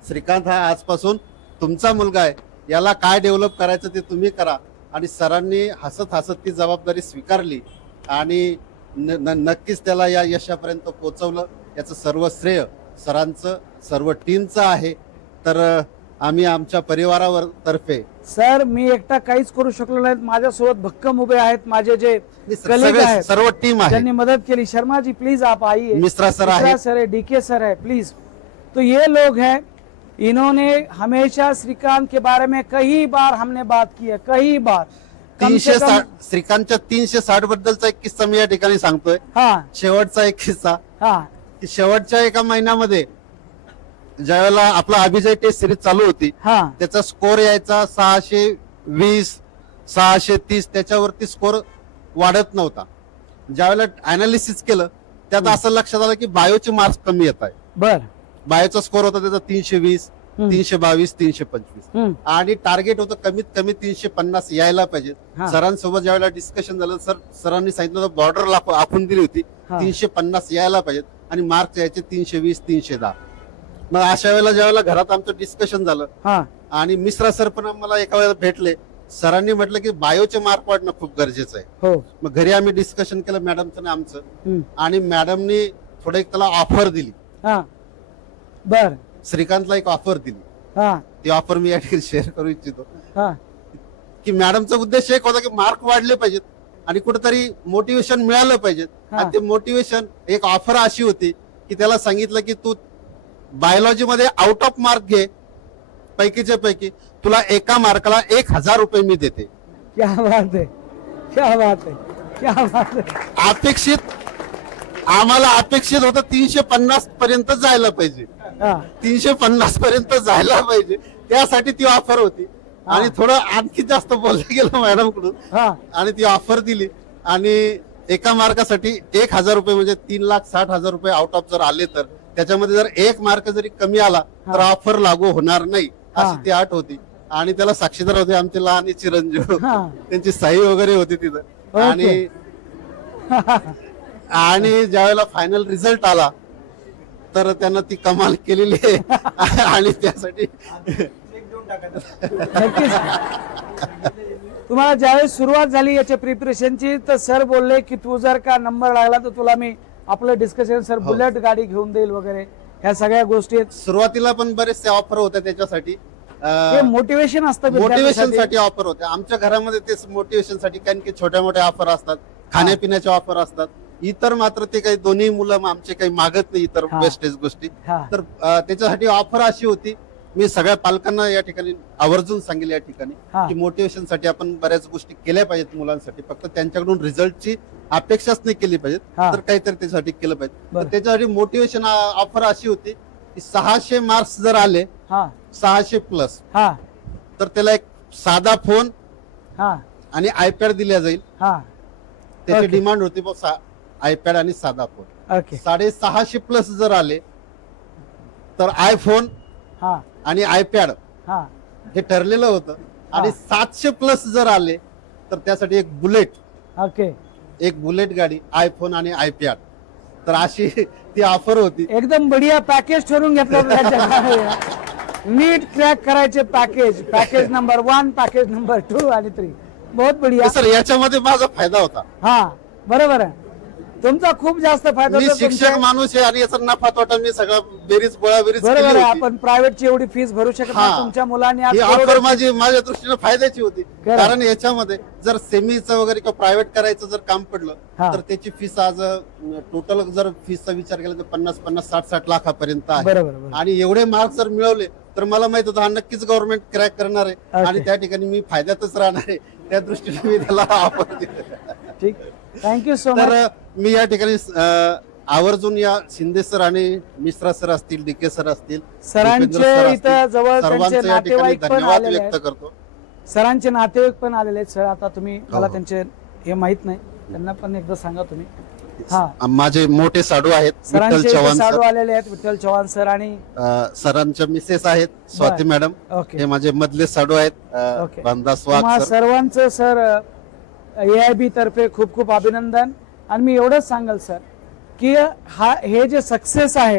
श्रीकांत हा आजपासून तुमचा मुलगा आहे, याला काय डेव्हलप करायचं ते तुम्ही करा. आणि सरांनी हसत हसत ती जबाबदारी स्वीकारली आणि नक्कीच त्याला या यशापर्यंत पोहोचवलं. याचं सर्व श्रेय सरांचं, सर्व टीमचं आहे. तर आम्ही आमच्या परिवारावर तर्फे सर, मी एकटा काहीच करू शकलो नाही. माझ्यासोबत भक्कम उभे आहेत माझे जे कलीग आहेत, सर्व टीम आहे, त्यांनी मदत केली. शर्मा जी प्लीज आप आइए. मिश्रा सर है, डीके सर है प्लीज. तो ये लोग हैं, इन्होंने हमेशा श्रीकांत के बारे में कई बार हमने बात की है, कई बार. 360 श्रीकांतच्या 360 बद्दलचा एक किस्सा मी या ठिकाणी सांगतोय. हा, शेवटचा एक किस्सा. हा, की शेवटच्या एका महिन्यामध्ये ज्यावेळेला आपला अभिजय टेस्ट सिरीज चालू होती, त्याचा स्कोर यायचा 620, 630, त्याच्यावरती स्कोर वाढत नव्हता. ज्यावेळेला अनालिसिस केलं त्यात असं लक्षात आलं की बायोचे मार्क्स कमी येत आहे. बर, बायोचा स्कोर होता त्याचा 320, 322, 325 आणि टार्गेट होतं कमीत कमी 350 यायला पाहिजे. सरांसोबत ज्यावेळेला डिस्कशन झालं, सरांनी सांगितलं होतं बॉर्डर आखून दिली होती 350 यायला पाहिजेत आणि मार्क्स यायचे 320, 310. मग अशा वेळेला ज्यावेळेला घरात आमचं डिस्कशन झालं आणि मिश्रा सर पण मला एका वेळेला भेटले. सरांनी म्हटलं की बायोचे मार्क वाढणं खूप गरजेचं आहे. हो. मग घरी आम्ही डिस्कशन केलं मॅडमचं आणि आमचं, आणि मॅडमनी थोडं एक त्याला ऑफर दिली. बर. श्रीकांतला एक ऑफर दिली. ती ऑफर मी या ठिकाणी शेअर करू इच्छितो की मॅडमचा उद्देश एक होता की मार्क वाढले पाहिजेत आणि कुठेतरी मोटिवेशन मिळालं पाहिजे. आणि ते मोटिवेशन एक ऑफर अशी होती की त्याला सांगितलं की तू बायोलॉजी मध्ये आउट ऑफ मार्क घे, पैकीच्या पैकी तुला एका मार्काला 1000 रुपये मी देते. क्या बात है, क्या बात है, क्या बात है. आम्हाला अपेक्षित होतं 350 पर्यंत जायला पाहिजे. 350 पर्यंत जायला पाहिजे, त्यासाठी ती ऑफर होती. आणि थोडं आणखी जास्त बोललं गेलं मॅडम कडून आणि ती ऑफर दिली. आणि एका मार्कासाठी 1000 रुपये म्हणजे 3,60,000 रुपये आउट ऑफ जर आले तर त्याच्यामध्ये जर एक मार्क जरी कमी आला तर ऑफर लागू होणार नाही, अशी ती अट होती. आणि त्याला साक्षीदार होते आमचे लहान चिरंजीव, त्यांची सही वगैरे होती तिथं. आणि ज्यावेळेला फायनल रिझल्ट आला तर त्यांना ती कमाल केलेली आहे. आणि त्यासाठी तुम्हाला ज्यावेळेस सुरुवात झाली याच्या प्रिपरेशनची तर सर बोलले की तू जर का नंबर लागला तर तुला मी आपलं डिस्कशन सर बुलेट गाडी घेऊन देईल वगैरे, ह्या सगळ्या गोष्टी. सुरुवातीला पण बरेचसे ऑफर होते त्याच्यासाठी, मोटिवेशन असतं, मोटिवेशन साठी ऑफर होते. आमच्या घरामध्ये ते मोटिवेशन साठी कारण की छोट्या मोठ्या ऑफर असतात, खाण्यापिण्याच्या ऑफर असतात. इतर मात्र ते काही दोन्ही मुलं आमचे काही मागत नाही इतर वेस्टेज गोष्टी. तर त्याच्यासाठी ऑफर अशी होती, मी सगळ्या पालकांना या ठिकाणी आवर्जून सांगेल या ठिकाणी की मोटिवेशन साठी आपण बऱ्याच गोष्टी केल्या पाहिजेत मुलांसाठी. फक्त त्यांच्याकडून रिझल्टची अपेक्षाच नाही केली पाहिजे, तर काहीतरी त्याच्यासाठी केलं पाहिजे. तर त्याच्यासाठी मोटिवेशन ऑफर अशी होती की 600 मार्क्स जर आले, 600 प्लस, तर त्याला एक साधा फोन आणि आयपॅड दिला जाईल. त्याची डिमांड होती आयपॅड आणि साधा फोन. 650 प्लस जर आले तर आयफोन आणि आयपॅड हे ठरलेलं होतं. आणि 700 प्लस जर आले तर त्यासाठी एक बुलेट, एक बुलेट गाडी, आयफोन आणि आयपॅड. तर अशी ती ऑफर होती. एकदम बढिया पॅकेज ठरवून घेतलं. नीट क्रॅक करायचे पॅकेज नंबर 1, पॅकेज नंबर 2 आणि 3. बहुत बढिया सर. याच्यामध्ये माझा फायदा होता. बरोबर आहे, तुमचा खूप जास्त फायदा. मी शिक्षक माणूस आहे आणि याचा नफा तोटा मी सगळा बेरीज गोळा बेरीज. बरोबर आहे, आपण प्रायव्हेटची एवढी फीस भरू शकत नाही. तुमच्या मुलांनी ही ऑफर माझ्या दृष्टीने फायद्याची होती. कारण याच्यामध्ये जर सेमीचं वगैरे किंवा प्रायव्हेट करायचं जर काम पडलं तर त्याची फीस आज टोटल जर फीसचा विचार केला तर 50-50, 60-60 लाखापर्यंत आहे. आणि एवढे मार्क जर मिळवले तर मला माहित होतं हा नक्कीच गव्हर्नमेंट क्रॅक करणार आहे आणि त्या ठिकाणी मी फायद्यातच राहणार आहे. त्या दृष्टीने मी त्याला ऑफर दिली. ठीक, थँक्यू सो मच. तर मी या ठिकाणी आवर्जून या शिंदे सर आणि मिश्रा सर असतील, डीके सर असतील, सरांचे इथं जवळ त्यांचे नातेवाईक पण धन्यवाद आलेले व्यक्त करतो. सरांचे नातेवाईक पण आलेले आहेत. सर आता तुम्ही मला त्यांचे हे माहित नाही, त्यांना पण एकदा सांगा तुम्ही. माझे मोठे साडू आहेत विठ्ठल चव्हाण साडू आलेले आहेत, विठ्ठल चव्हाण सर. आणि सरांच्या मिसेस आहेत स्वाती मॅडम. हे माझे मधले साडू आहेत बांधास वाघ. सर्वांचं सर AIB तर्फे खूप खूप अभिनंदन. आणि मी एवढंच सांगाल सर की हे जे सक्सेस आहे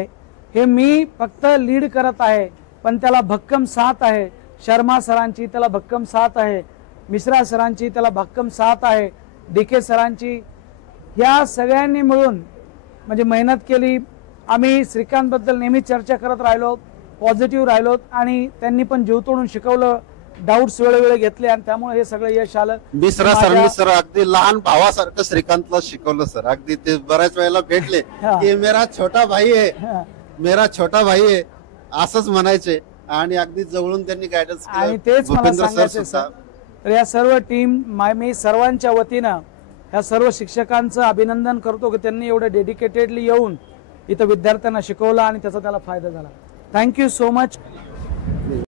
हे मी फक्त लीड करत आहे, पण त्याला भक्कम साथ आहे. शर्मा सरांची त्याला भक्कम साथ आहे, मिश्रा सरांची त्याला भक्कम साथ आहे, DK सरांची. या सगळ्यांनी मिळून म्हणजे मेहनत केली. आम्ही श्रीकांत बद्दल नेहमी चर्चा करत राहिलो, पॉझिटिव्ह राहिलो आणि त्यांनी पण जीव तोडून शिकवलं, डाऊट्स वेळोवेळी घेतले आणि त्यामुळे हे सगळं यश आलं. मिश्रा सरांनी सर अगदी लहान भावासारखं श्रीकांतला शिकवलं सर. अगदी ते बऱ्याच वेळेला भेटले की मेरा छोटा भाई आहे, मेरा छोटा भाई आहे असंच म्हणायचे. आणि अगदी जवळून त्यांनी गायडन्स केलं. आणि तेच मला सांगायचं सर. तर या सर्व टीम मी सर्वांच्या वतीनं या सर्व शिक्षकांचं अभिनंदन करतो की त्यांनी एवढं डेडिकेटेडली येऊन इथं विद्यार्थ्यांना शिकवलं आणि त्याचा त्याला फायदा झाला. Thank you so much.